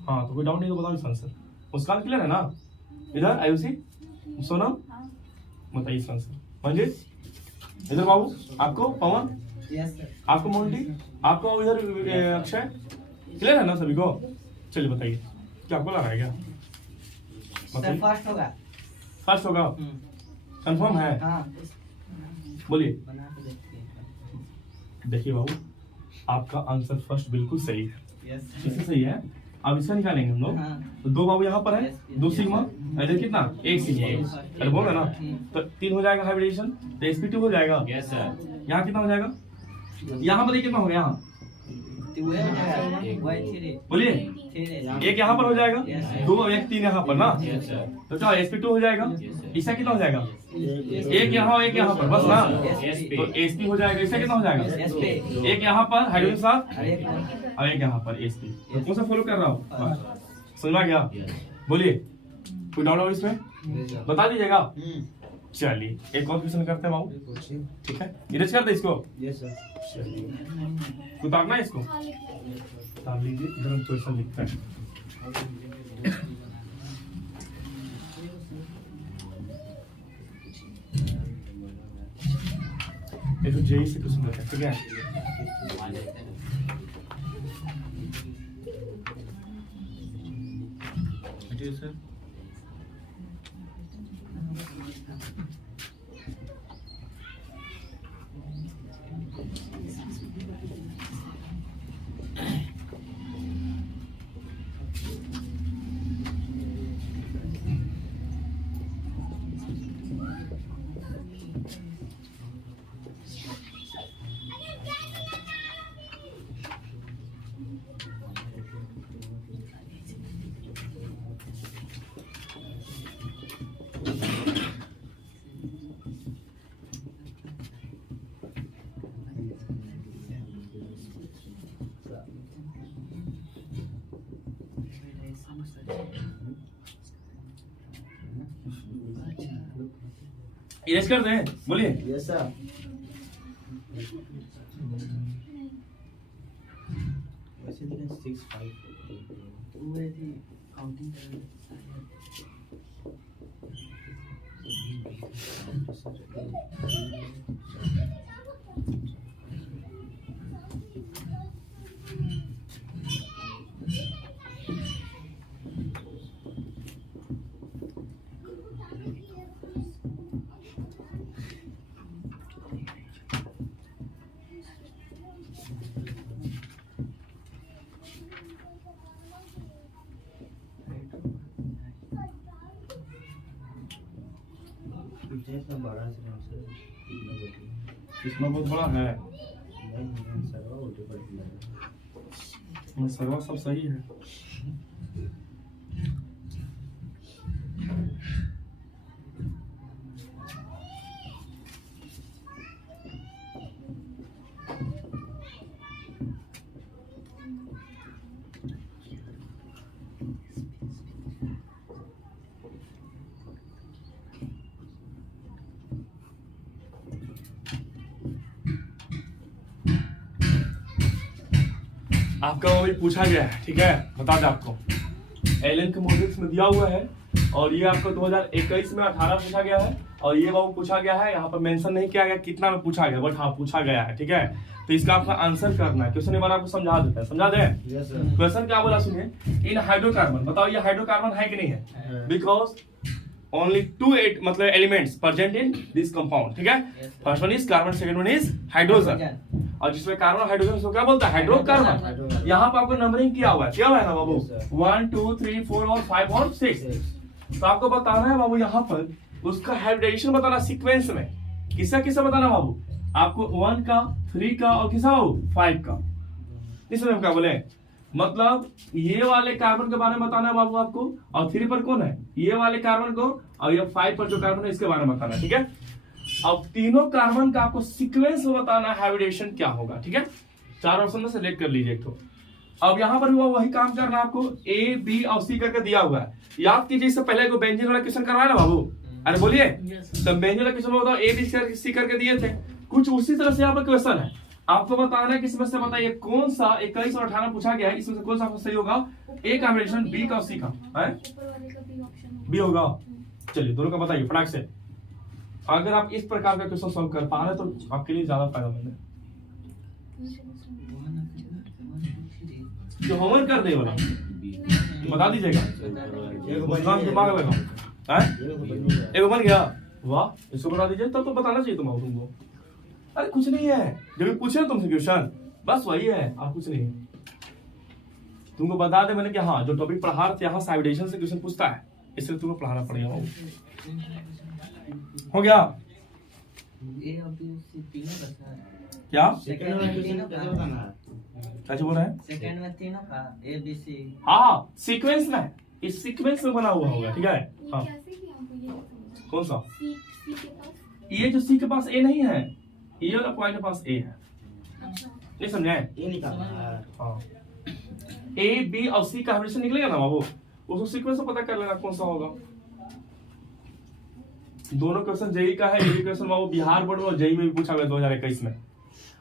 हाँ तो कोई डाउट नहीं तो बताओ इसका आंसर। मुस्कान क्लियर है ना? इधर आयुषी, सोनम बताइए इसका आंसर। मंजित इधर, बाबू आपको, पवन यस सर। आपको, मोंटी आपको, इधर अक्षय, क्लियर है ना सभी को? चलिए बताइए क्या आपको लग रहा है क्या? सर फर्स्ट होगा। फर्स्ट होगा, कंफर्म है? हाँ बोलिए। बना के देखिए। देखिए बाबू, आपका आंसर फर्स्ट बिल्कुल सही है। यस इससे सही है। अब इसका निकालेंगे हम लोग। हाँ। तो 2 बाबू यहाँ पर है, Yes, yes, 2 yes, sigma, sir. इधर कितना, 1 सिग्मा। Yes. अरे बोला ना, हम्म। तो 3 हो जाएगा हाइब्रिडेशन, तो sp2 हो जाएगा। Yes sir. यहाँ कितना हो जाएगा, यहाँ पर कितना हो गया, यहाँ तो वही हो जाएगा, वही थ्री बोलिए। थ्री। एक यहाँ पर हो जाएगा, Yes, sir. 2 और 1 3 यहाँ पर ना, यस सर। तो क्या sp2 हो जाएगा। Yes, sir. इसका कितना हो जाएगा, एक एक यहाँ और एक यहाँ पर, बस ना। Yes. तो sp हो जाएगा। इसका कितना हो जाएगा, SP। एक यहाँ पर हाइड्रोजन के साथ और एक और। और एक यहाँ पर sp। तो कौन सा फॉलो कर रहा हूँ, समझ में आ गया? यस। बोलिए, कोई डाउट हो इसमें, बता दीजिएगा। हम्म चलिए एक और क्वेश्चन करते हैं बाबू, ठीक है? इरेज कर दे इसको, यस सर। उतारना है इसको, हाँ, लिख लो। उतार लीजिए। इधर हम क्वेश्चन लिखते हैं। ये तो जेई से क्वेश्चन लेते हैं, ठीक है? हटिए सर। इरेज कर दें, बोलिए। Yes sir. वैसे तो 6 5 तो वही थी काउंटिंग कर। इतना बड़ा सर कितना बोलते इसमें बहुत बड़ा है, नहीं सर वो उल्टे पलटे लगा। सर्वा सब सही है। आपका वो भी पूछा गया है, ठीक है? बता दें आपको, एलन के मॉडल्स में दिया हुआ है और ये आपको 2021 में 18 पूछा गया है और ये बाबू पूछा गया है। यहाँ पर मेंशन नहीं किया गया कितना में पूछा गया, बट हाँ पूछा गया है, ठीक है? तो इसका आपका आंसर करना है। क्वेश्चन एक बार आपको समझा देता है, समझा दें? Yes sir. क्वेश्चन क्या बोला सुनिए, इन हाइड्रोकार्बन, बताओ ये हाइड्रोकार्बन है कि नहीं है? बिकॉज ओनली 2 मतलब elements present in this compound, ठीक है? First one is carbon, second one is hydrogen. और जिसमें कार्बन हाइड्रोजन उसको क्या बोलता है? हाइड्रोकार्बन। यहाँ पर आपको नंबरिंग किया हुआ है, क्या हुआ है ना बाबू? Yes, sir. 1 2 3 4 और 5 और 6। तो आपको बताना है बाबू यहाँ पर उसका हाइब्रिडेशन बताना सीक्वेंस में, किसका किसका बताना बाबू? आपको 1 का, 3 का और किसका बाबू? 5 का। इसमें हम क्या बोले, मतलब ये वाले कार्बन के बारे में बताना है बाबू आपको, और 3 पर कौन है? ये वाले कार्बन को, और ये 5 पर जो कार्बन है इसके बारे में बताना है, ठीक है? अब तीनों कार्बन का आपको सीक्वेंस में बताना हाइब्रिडेशन क्या होगा, ठीक है? 4 ऑप्शन में सेलेक्ट कर लीजिए एक तो। अब यहाँ पर हुआ वही काम करना है आपको, ए बी और सी करके दिया हुआ है। याद कीजिए इससे पहले को बेंजीन वाला क्वेश्चन करवाया ना बाबू, अरे बोलिए। तो बेंजीन वाला क्वेश्चन बताओ, ए बी सी करके दिए थे, कुछ उसी तरह से यहाँ पर क्वेश्चन है। आपको बताना है कि इसमें से बताइए कौन सा 21 और 18 पूछा गया है, इसमें से कौन सा सही होगा? ए कॉम्बिनेशन बी का और सी का है, ऊपर वाले का भी ऑप्शन बी होगा। चलिए दोनों का बताइए फटाक से। अगर आप इस प्रकार का क्वेश्चन सॉल्व कर पा रहे हैं तो आपके लिए ज्यादा फायदेमंद है। जो होमवर्क कर दे वाला बी बता दीजिएगा। मुस्कान दिमाग लगाओ। हैं? एगो बन गया। वाह, इसको बता दीजिए। तब तो बताना चाहिए तुमको। अरे कुछ नहीं है, जब भी पूछे ना तुमसे क्वेश्चन, बस वही है, आप कुछ नहीं है। तुमको बता दे मैंने कि हाँ, जो टॉपिक पढ़ा रहे थे यहाँ साइविडेशन से क्वेश्चन पूछता है, इसलिए तुमको पढ़ाना पड़ेगा। हो गया ये अभी उससे तीनों बचा है। क्या? सेकंड वाला क्वेश्चन कैसे बताना है? कैसे बोल रहे हैं? सेकंड में तीनों का ए बी सी। हाँ, सीक्वेंस में, इस सीक्वेंस में बना हुआ होगा। ठीक है। ये हाँ, कैसे किया आपको ये समझा? कौन सा? सी के पास। ये जो सी के पास ए नहीं है, ये वाला पॉइंट के पास ए है। अच्छा। नहीं समझे? ये निकालना है। हाँ, ए बी और सी का हमेशा निकलेगा ना बाबू, उसको सीक्वेंस से पता कर लेना कौन सा होगा। दोनों क्वेश्चन जेई का है। ये क्वेश्चन बाबू बिहार बोर्ड में जेई में भी पूछा गया 2021 में।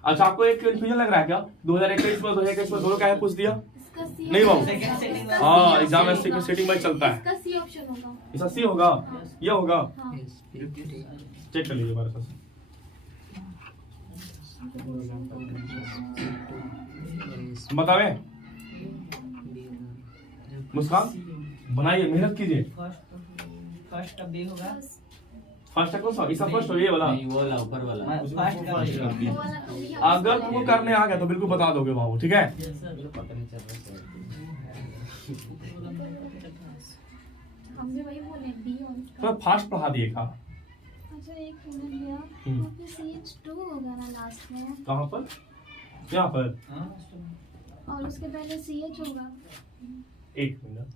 अच्छा, आपको एक कंफ्यूजन लग रहा है क्या? 2021 में 2021 में दोनों का है पूछ दिया? इसका सी नहीं बाबू। सेकंड सेटिंग में हाँ, एग्जाम में सेकंड सेटिंग में चलता है। इसका सी ऑप्शन होगा। इसका सी होगा, ये होगा। हाँ। चेक कर लीजिए हमारे साथ। बतावे मुस्कान, बनाइए, मेहनत कीजिए। फर्स्ट का बी होगा। फर्स्ट है कौन सा? इसका फर्स्ट हो ये वाला। नहीं, वो वाला ऊपर वाला। फर्स्ट का बी। वो वाला तो भैया अगर तुमको करने आ गया तो बिल्कुल बता दोगे बाबू। ठीक है। पता नहीं चल रहा है। हम भी वही बोले बी और तो फास्ट पढ़ा दिएगा। अच्छा एक मिनट भैया, वहाँ पे CH2 होगा ना लास्ट में, कहाँ पर? यहाँ पर। और उसके पहले CH होगा। एक मिनट।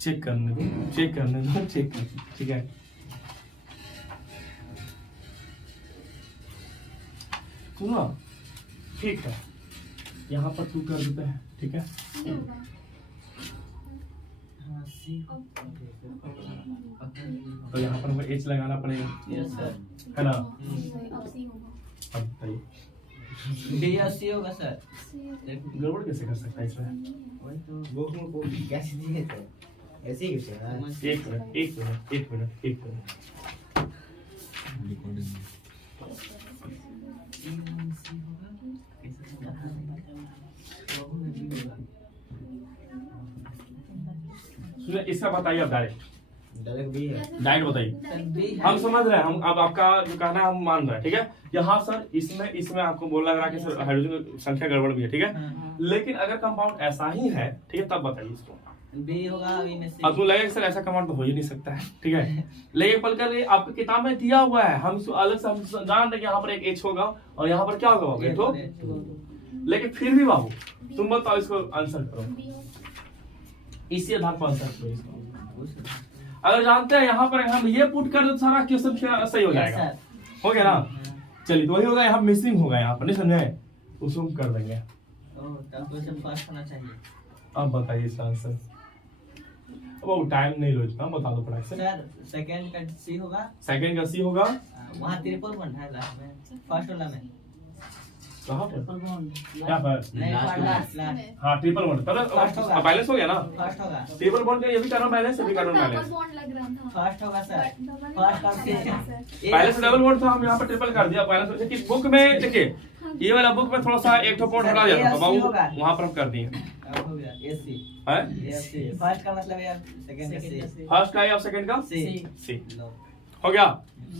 चेक करने दो। ठीक है। सुनो, ठीक है, यहाँ पर तू कर देते हैं। ठीक है। सी होगा। हाँ सी। तो यहाँ पर हमें एच लगाना पड़ेगा, यस सर। है ना? अब सी होगा। अब बताइए बी या सी होगा सर। सी गड़बड़ कैसे कर सकता है इसमें? वही तो। बुक में को कैसे दिए थे? ऐसे ही कुछ है। एक मिनट। सुनिए, इसका बताइए आप डायरेक्ट भी है। डायरेक्ट बताइए। सर बी हम समझ रहे हैं, हम अब आपका जो कहना है हम मान रहे हैं। ठीक है। यहाँ सर इसमें आपको बोल लग रहा है कि सर हाइड्रोजन की संख्या गड़बड़ भी है। ठीक है। लेकिन अगर कंपाउंड ऐसा ही है, ठीक है, तब बताइए इसको। बी होगा अभी में से। अब तो लगेगा सर ऐसा कंपाउंड तो हो ही नहीं सकता है। ठीक है। लेकिन पल कर आपकी किताब में दिया हुआ है, हम अलग से हम जान रहे यहाँ पर एक एच होगा और यहाँ पर क्या होगा बाबू? एक तो लेकिन फिर भी बाबू तुम बताओ इसको आंसर करो, बी इसी आधार पर आंसर करो इसको। अगर जानते हैं यहाँ पर हम ये पुट कर दो तो सारा क्वेश्चन सही हो जाएगा। हो गया ना? चलिए, तो वही होगा, यहाँ मिसिंग होगा, यहाँ पर नहीं समझे, उसको हम कर देंगे। तब क्वेश्चन फर्स्ट होना चाहिए। अब बताइए इसका आंसर। अब टाइम नहीं लो इतना, बता दो फटाक से। सर सेकंड का सी होगा। सेकंड का सी होगा। वहाँ ट्रिपल बॉन्ड है लास्ट में, फर्स्ट वाला में। कहाँ पर? यहाँ पर। नहीं लास्ट लास्ट हाँ, ट्रिपल बॉन्ड बैलेंस हो गया ना? फर्स्ट होगा। ट्रिपल बॉन्ड का ये भी कार्बन बैलेंस, ये भी कार्बन डबल बैलेंस। बॉन्ड लग रहा था। फर्स्ट होगा सर। डबल फर्स्ट और सर। पहले से डबल बॉन्ड था, हम यहाँ पर ट्रिपल कर दिया। बैलेंस देखिए बुक में, देखिए ये वाला बुक में थोड़ा सा एक पॉइंट हटा जाता था बाबू, वहाँ पर हम कर दिए। हो गया एसी। है एसी फर्स्ट का मतलब है सेकंड का सी। फर्स्ट का या सेकंड का? सी। सी। हो गया।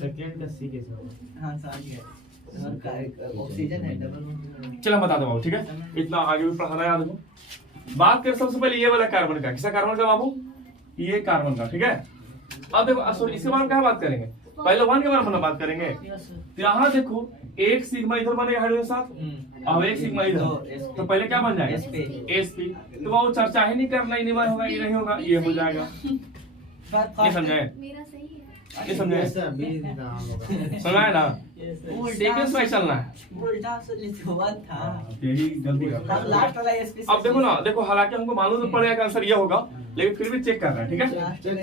सेकंड का सी कैसे होगा? हाँ समझ गए। ऑक्सीजन है डबल। चलो बता दो बाबू। ठीक है, इतना आगे भी पढ़ाना याद हो। बात करें सबसे पहले ये वाला कार्बन का। किसका कार्बन का बाबू? ये कार्बन का। ठीक है। अब देखो, सॉरी, इसके बारे में क्या बात करेंगे? पहले वन के बारे में बात करेंगे। तो यहाँ देखो, एक सिग्मा इधर बनेगा हाइड्रोजन के साथ और एक सिग्मा इधर, तो पहले क्या बन जाएगा? sp। तो वो चर्चा ही नहीं करना, ही नहीं होगा, ये नहीं होगा, ये हो जाएगा। ये समझाए? मेरा सही है। ये समझाए? ऐसा बी नाम होगा। समझाए ना? सीक्वेंस में चलना है। उल्टा से लिखा था। यही गलती करता अब है। लास्ट वाला एसपी। अब देखो ना, देखो हालांकि हमको मालूम तो पड़ेगा कि आंसर ये होगा, लेकिन फिर भी चेक कर रहे हैं। ठीक है।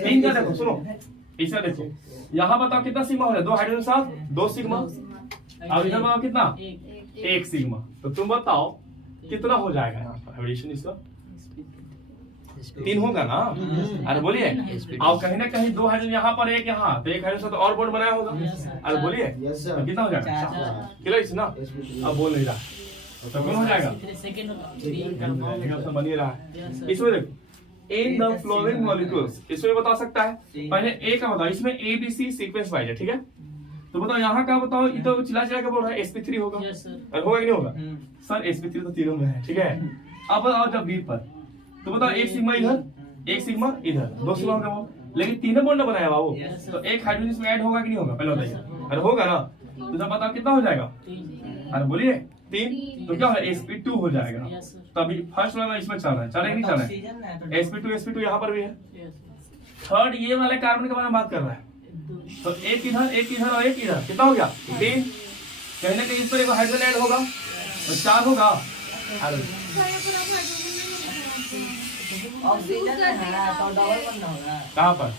तीन का देखो, सुनो इसे देखो, यहाँ बताओ कितना सिग्मा हो रहा है? 2 हाइड्रोजन साथ 2 सिग्मा। अब इधर बताओ कितना? 1 सिग्मा। तो तुम बताओ कितना हो जाएगा यहाँ पर हाइब्रिडेशन इसका? 3 होगा ना? अरे बोलिए। और कहीं ना कहीं 2 हाइड्रोजन यहाँ पर, एक यहाँ, तो 1 हाइड्रोजन तो और बॉन्ड बनाया होगा। अरे बोलिए, यस तो सर। कितना हो जाएगा? क्लियर ना? अब बोल नहीं रहा। तो कौन हो जाएगा? बन ही रहा है। इसमें देखो इन द फ्लोइंग मॉलिक्यूल्स, इसमें बता सकता है। पहले ए का बताओ, इसमें A B C sequence wise है, ठीक है। तो बताओ यहाँ का बताओ, ये तो चिल्ला चिल्ला के बोल रहा है sp3 होगा। और होगा कि नहीं होगा? सर sp3 तो तीनों में है, ठीक है। अब आओ जब बी पर, तो बताओ एक सिग्मा इधर, एक सिग्मा इधर, दो सिग्मा होगा, लेकिन तीनों बॉन्ड बनाया बाबू। तो एक हाइड्रोजन इसमें ऐड होगा कि नहीं होगा? पहले बताइए। अरे होगा ना, तो जब बताओ कितना हो जाएगा? अरे बोलिए 3, तो क्या होगा? sp2 हो जाएगा। तो अभी फर्स्ट वाला इसमें चल रहा है, चलेगा नहीं चल रहा है? sp2 यहाँ पर भी है। थर्ड ये वाले कार्बन के बारे में बात कर रहा है, तो एक इधर और एक इधर, कितना हो गया? 3। कहीं ना कहीं इस पर एक हाइड्रोजन ऐड होगा, तो 4 होगा। ऑक्सीजन है ना, तो डबल बॉन्ड होगा। कहाँ पर?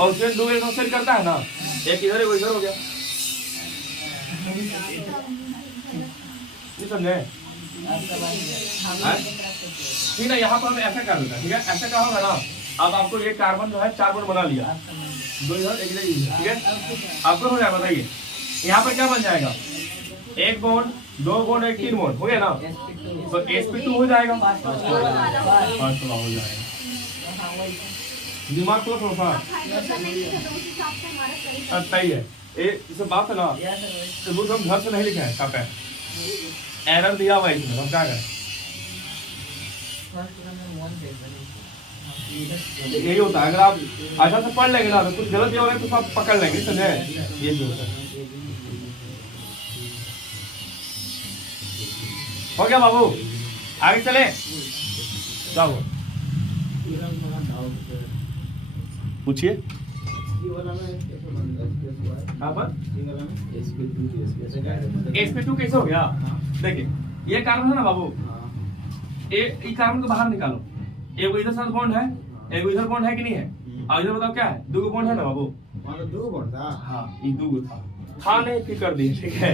ऑक्सीजन 2 ऑक्सीजन करता है ना, एक इधर एक इधर हो गया। नहीं समझे? ठीक है, यहाँ पर हम ऐसा कर देते हैं, ठीक है। ऐसा क्या होगा ना, अब आपको ये कार्बन जो है 4 बॉन्ड बना लिया, 2 इधर एक इधर, ठीक है। आपको हो जाएगा, बताइए यहाँ पर क्या बन जाएगा? 1 बॉन्ड, 2 बॉन्ड, 3 बॉन्ड हो गया ना, तो sp2 हो जाएगा, फर्स्ट वाला हो जाएगा। दिमाग को थोड़ा सा सही है। इसे बात है ना, सबूत हम घर से नहीं लिखे हैं, छापे एरर दिया हुआ है इसमें, हम क्या करें? यही होता है, अगर आप अच्छा से पढ़ लेंगे ना, तो कुछ गलत होगा तो सब पकड़ लेंगे, समझे? ये भी होता है। हो गया बाबू, आगे चले जाओ, पूछिए। sp2 कैसे हो गया? देखिए ये कार्बन है ना बाबू, ये कार्बन को बाहर निकालो, एक इधर साथ बॉन्ड है, एक इधर बॉन्ड है कि नहीं है? और इधर बताओ क्या है? 2 बॉन्ड है ना बाबू। हाँ, ये 2 था नहीं, फिर कर दी, ठीक है।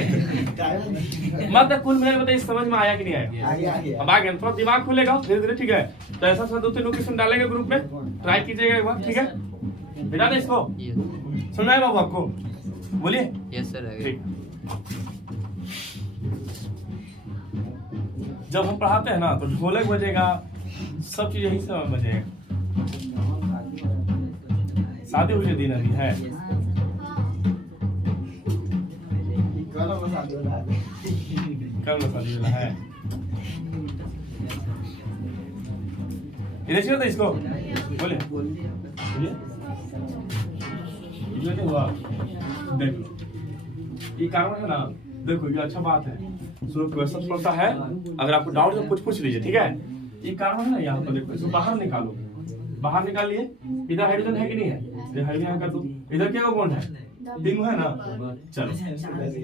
मतलब कुल मिलाकर बताइए समझ में आया कि नहीं आया? अब आ गया, थोड़ा दिमाग खुलेगा धीरे धीरे, ठीक है। तो ऐसा 2-3 लोकेशन डालेंगे ग्रुप में, ट्राई कीजिएगा एक बार, ठीक है। बिठा दे इसको, सुना है बाबू आपको? बोलिए। Yes sir. ठीक। जब हम पढ़ाते हैं ना, तो ढोलक बजेगा, सब चीज यही सब बजेगा। शादी हुई दिन अभी है, कल शादी वाला है। इधर चलो इसको, बोले क्या हुआ? देख लो, ये कार्बन है ना, देखो ये अच्छा बात है, क्वेश्चन पड़ता है, अगर आपको डाउट है कुछ पूछ लीजिए, ठीक है। ये कार्बन है ना, यहाँ पर देखो, इसको बाहर निकालो, बाहर निकालिए। इधर हाइड्रोजन है कि नहीं है? इधर हाइड्रोजन कर दो। इधर क्या बॉन्ड है? 3 है ना। चलो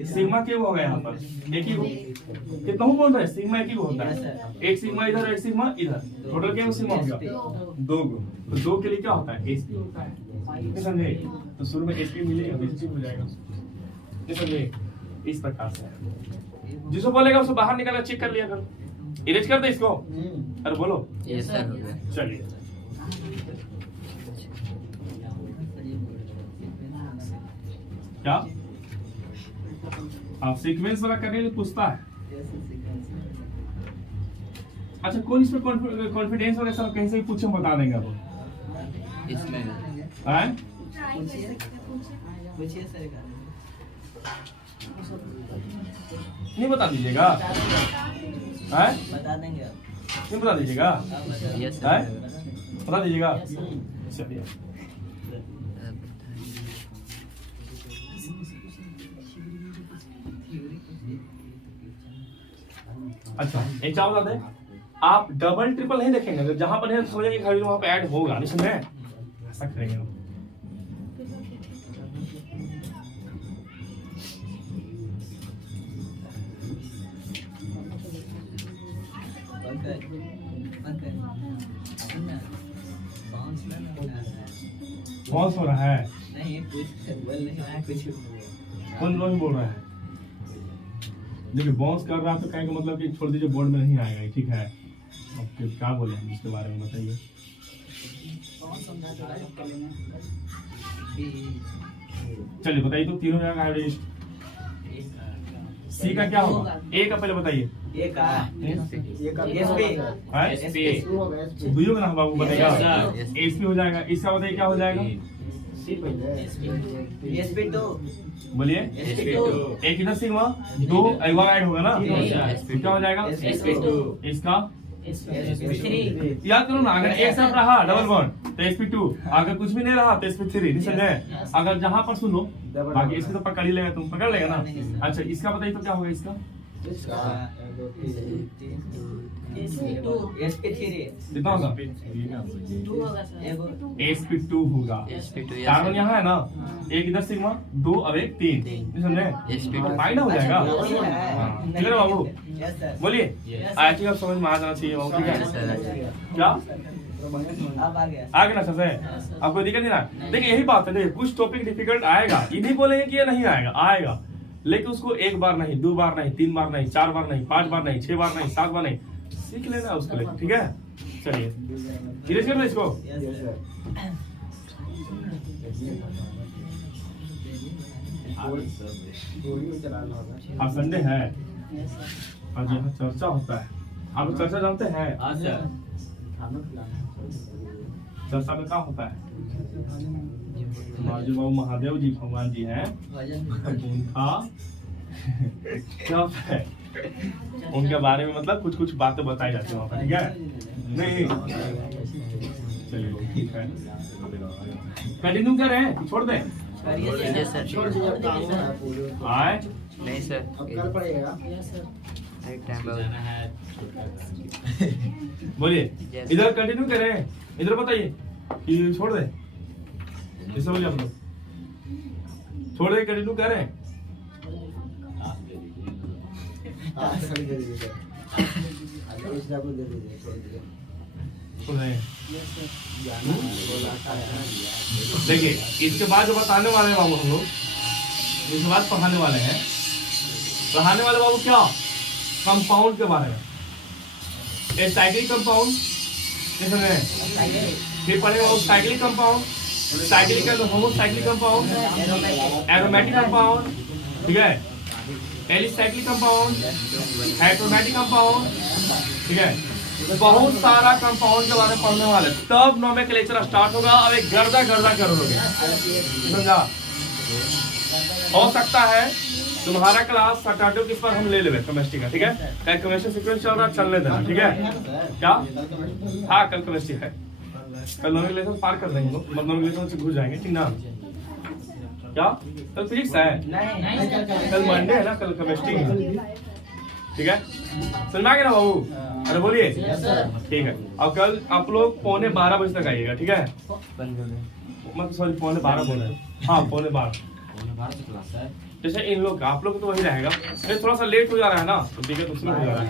सिग्मा क्या होगा यहाँ पर? एक ही, कितना बॉन्ड है? सिग्मा एक ही होता है, एक सिग्मा इधर, एक सिग्मा इधर, टोटल क्या सिग्मा हो गया? 2 गो। तो 2 के लिए क्या होता है? sp होता है, समझे? तो शुरू में sp मिलेगा, sp हो जाएगा, समझे? इस प्रकार से जिसको बोलेगा उसको बाहर निकाला, चेक कर लिया करो, इरेज कर दे इसको। अरे बोलो। Yes sir. चलिए क्या आप सीक्वेंस वाला करने लिए पूछता है? अच्छा, कौन इसमें कॉन्फिडेंस वगैरह सब कहीं से भी पूछे, बता देंगे आपको इसमें। हैं? पूछिए सर। नहीं बता दीजिएगा? हैं? बता देंगे आप। नहीं बता दीजिएगा? यस हैं? सर। बता दीजिएगा? चलिए अच्छा, एक क्या बता दें, आप डबल ट्रिपल नहीं देखेंगे, अगर जहां पर है तो समझेंगे कि वहां पे ऐड होगा, नहीं समझे? ऐसा करेंगे हम। कौन सो रहा है? नहीं, कुछ बोल नहीं रहा है, कुछ कौन लोग बोल रहा है? देखिए बाउंस कर रहा है तो कहेंगे मतलब कि छोड़ दीजिए, बोर्ड में नहीं आएगा, ठीक है। ओके, क्या बोले हम इसके बारे में बताइए। चलिए बताइए, तो तीनों जगह सी का क्या होगा? ए का पहले बताइए। ये का ये का SP हाँ? SP SP बुझो ना बाबू बताइएगा। Yes, sir. एसपी हो जाएगा। इसका बताइए क्या हो जाएगा? SP2 बोलिए। SP2 एक इधर सिग्मा, दो एक बार ऐड होगा ना, Yes, तो क्या हो जाएगा? SP2 इसका SP3 याद करो ना, अगर एक साथ रहा डबल बॉन्ड तो sp2, अगर कुछ भी नहीं रहा तो sp3, नहीं समझे? अगर जहां पर सुनो बाकी इसको तो पकड़ ही लेगा, तुम पकड़ लेगा ना। अच्छा इसका बताइए तो क्या होगा इसका? SP3 कितना होगा? sp2 होगा। SP2 कार्बन यहाँ है ना, एक इधर सिग्मा, दो अब एक तीन, नहीं समझे? SP2 फाइनल हो जाएगा। हाँ, ठीक है ना बाबू? यस सर बोलिए। Yes. आई थिंक आप समझ में आ जाना चाहिए बाबू, ठीक है? क्या अब आ गया आगे ना सबसे आपको दिक्कत नहीं ना। देखिए यही बात है, देखिए कुछ टॉपिक डिफिकल्ट आएगा, ये नहीं बोलेंगे कि ये नहीं आएगा, आएगा, लेकिन उसको एक बार नहीं, दो बार नहीं, तीन बार नहीं, चार बार नहीं, पांच बार नहीं, छह बार नहीं, सात बार नहीं, सीख लेना उसको लेकर, ठीक है? चलिए धीरे से इसको। आज संडे है, आज यहाँ चर्चा होता है। आप चर्चा जानते हैं? हाँ सर। चर्चा में क्या होता है? हमारे जो बाबू महादेव जी भगवान जी हैं, उनका क्या होता है, उनके बारे में मतलब कुछ कुछ बातें बताई जाती है वहाँ पर, ठीक है? नहीं चलिए ठीक है, कंटिन्यू करें छोड़ दें? Yes sir. आए नहीं सर, अब कल पड़ेगा। एक टाइम जाना है। बोलिए। Yes. इधर कंटिन्यू करें, इधर बताइए कि छोड़ दें? जैसे बोलिए आप लोग छोड़ दें, कंटिन्यू करें? आप दे दीजिए। हाँ, सभी दे दीजिए सर। अच्छा, इस डबल दे दीजिए, छोड़ दीजिए। छोड़ दें। जाना है, वो लाता है। देखिए इसके बाद जो बताने वाले हैं बाबू हम लोग, इसके बाद पढ़ाने वाले हैं, पढ़ाने वाले बाबू क्या? कंपाउंड के बारे में, साइक्लिक कंपाउंड, फिर पढ़ेंगे बाबू साइक्लिक कंपाउंड, साइक्लिक का होमोसाइक्लिक कंपाउंड, एरोमेटिक कंपाउंड, ठीक है, एलिसाइक्लिक कंपाउंड, हेटेरोमेटिक कंपाउंड, ठीक है, बहुत सारा कंपाउंड के बारे में पढ़ने वाले, तब नोमेनक्लेचर स्टार्ट होगा। अब एक गर्दा गर्दा करोगे, समझा? हो सकता है तुम्हारा क्लास सैटरडे किस पर हम ले लेंगे केमिस्ट्री का, ठीक है? कल केमिस्ट्री सीक्वेंस चल रहा, चलने देना, ठीक है? क्या? हाँ कल केमिस्ट्री है, कल नोमेनक्लेचर पार कर देंगे लोग, मतलब नोमेनक्लेचर से घुस जाएंगे, ठीक ना? क्या कल फिजिक्स है? नहीं कल मंडे है ना, कल केमिस्ट्री है, ठीक है? समझ में आ गया ना बाबू? अरे बोलिए। ठीक है, अब कल आप लोग 11:15 तक आइएगा, ठीक है? मतलब सॉरी 11:15 बोल रहे हैं, हाँ 11:15। क्लास है। जैसे इन लोग का, आप लोग तो वही रहेगा, थोड़ा सा लेट हो जा रहा है ना, तो ठीक है, तो उसमें हो जा रहा है।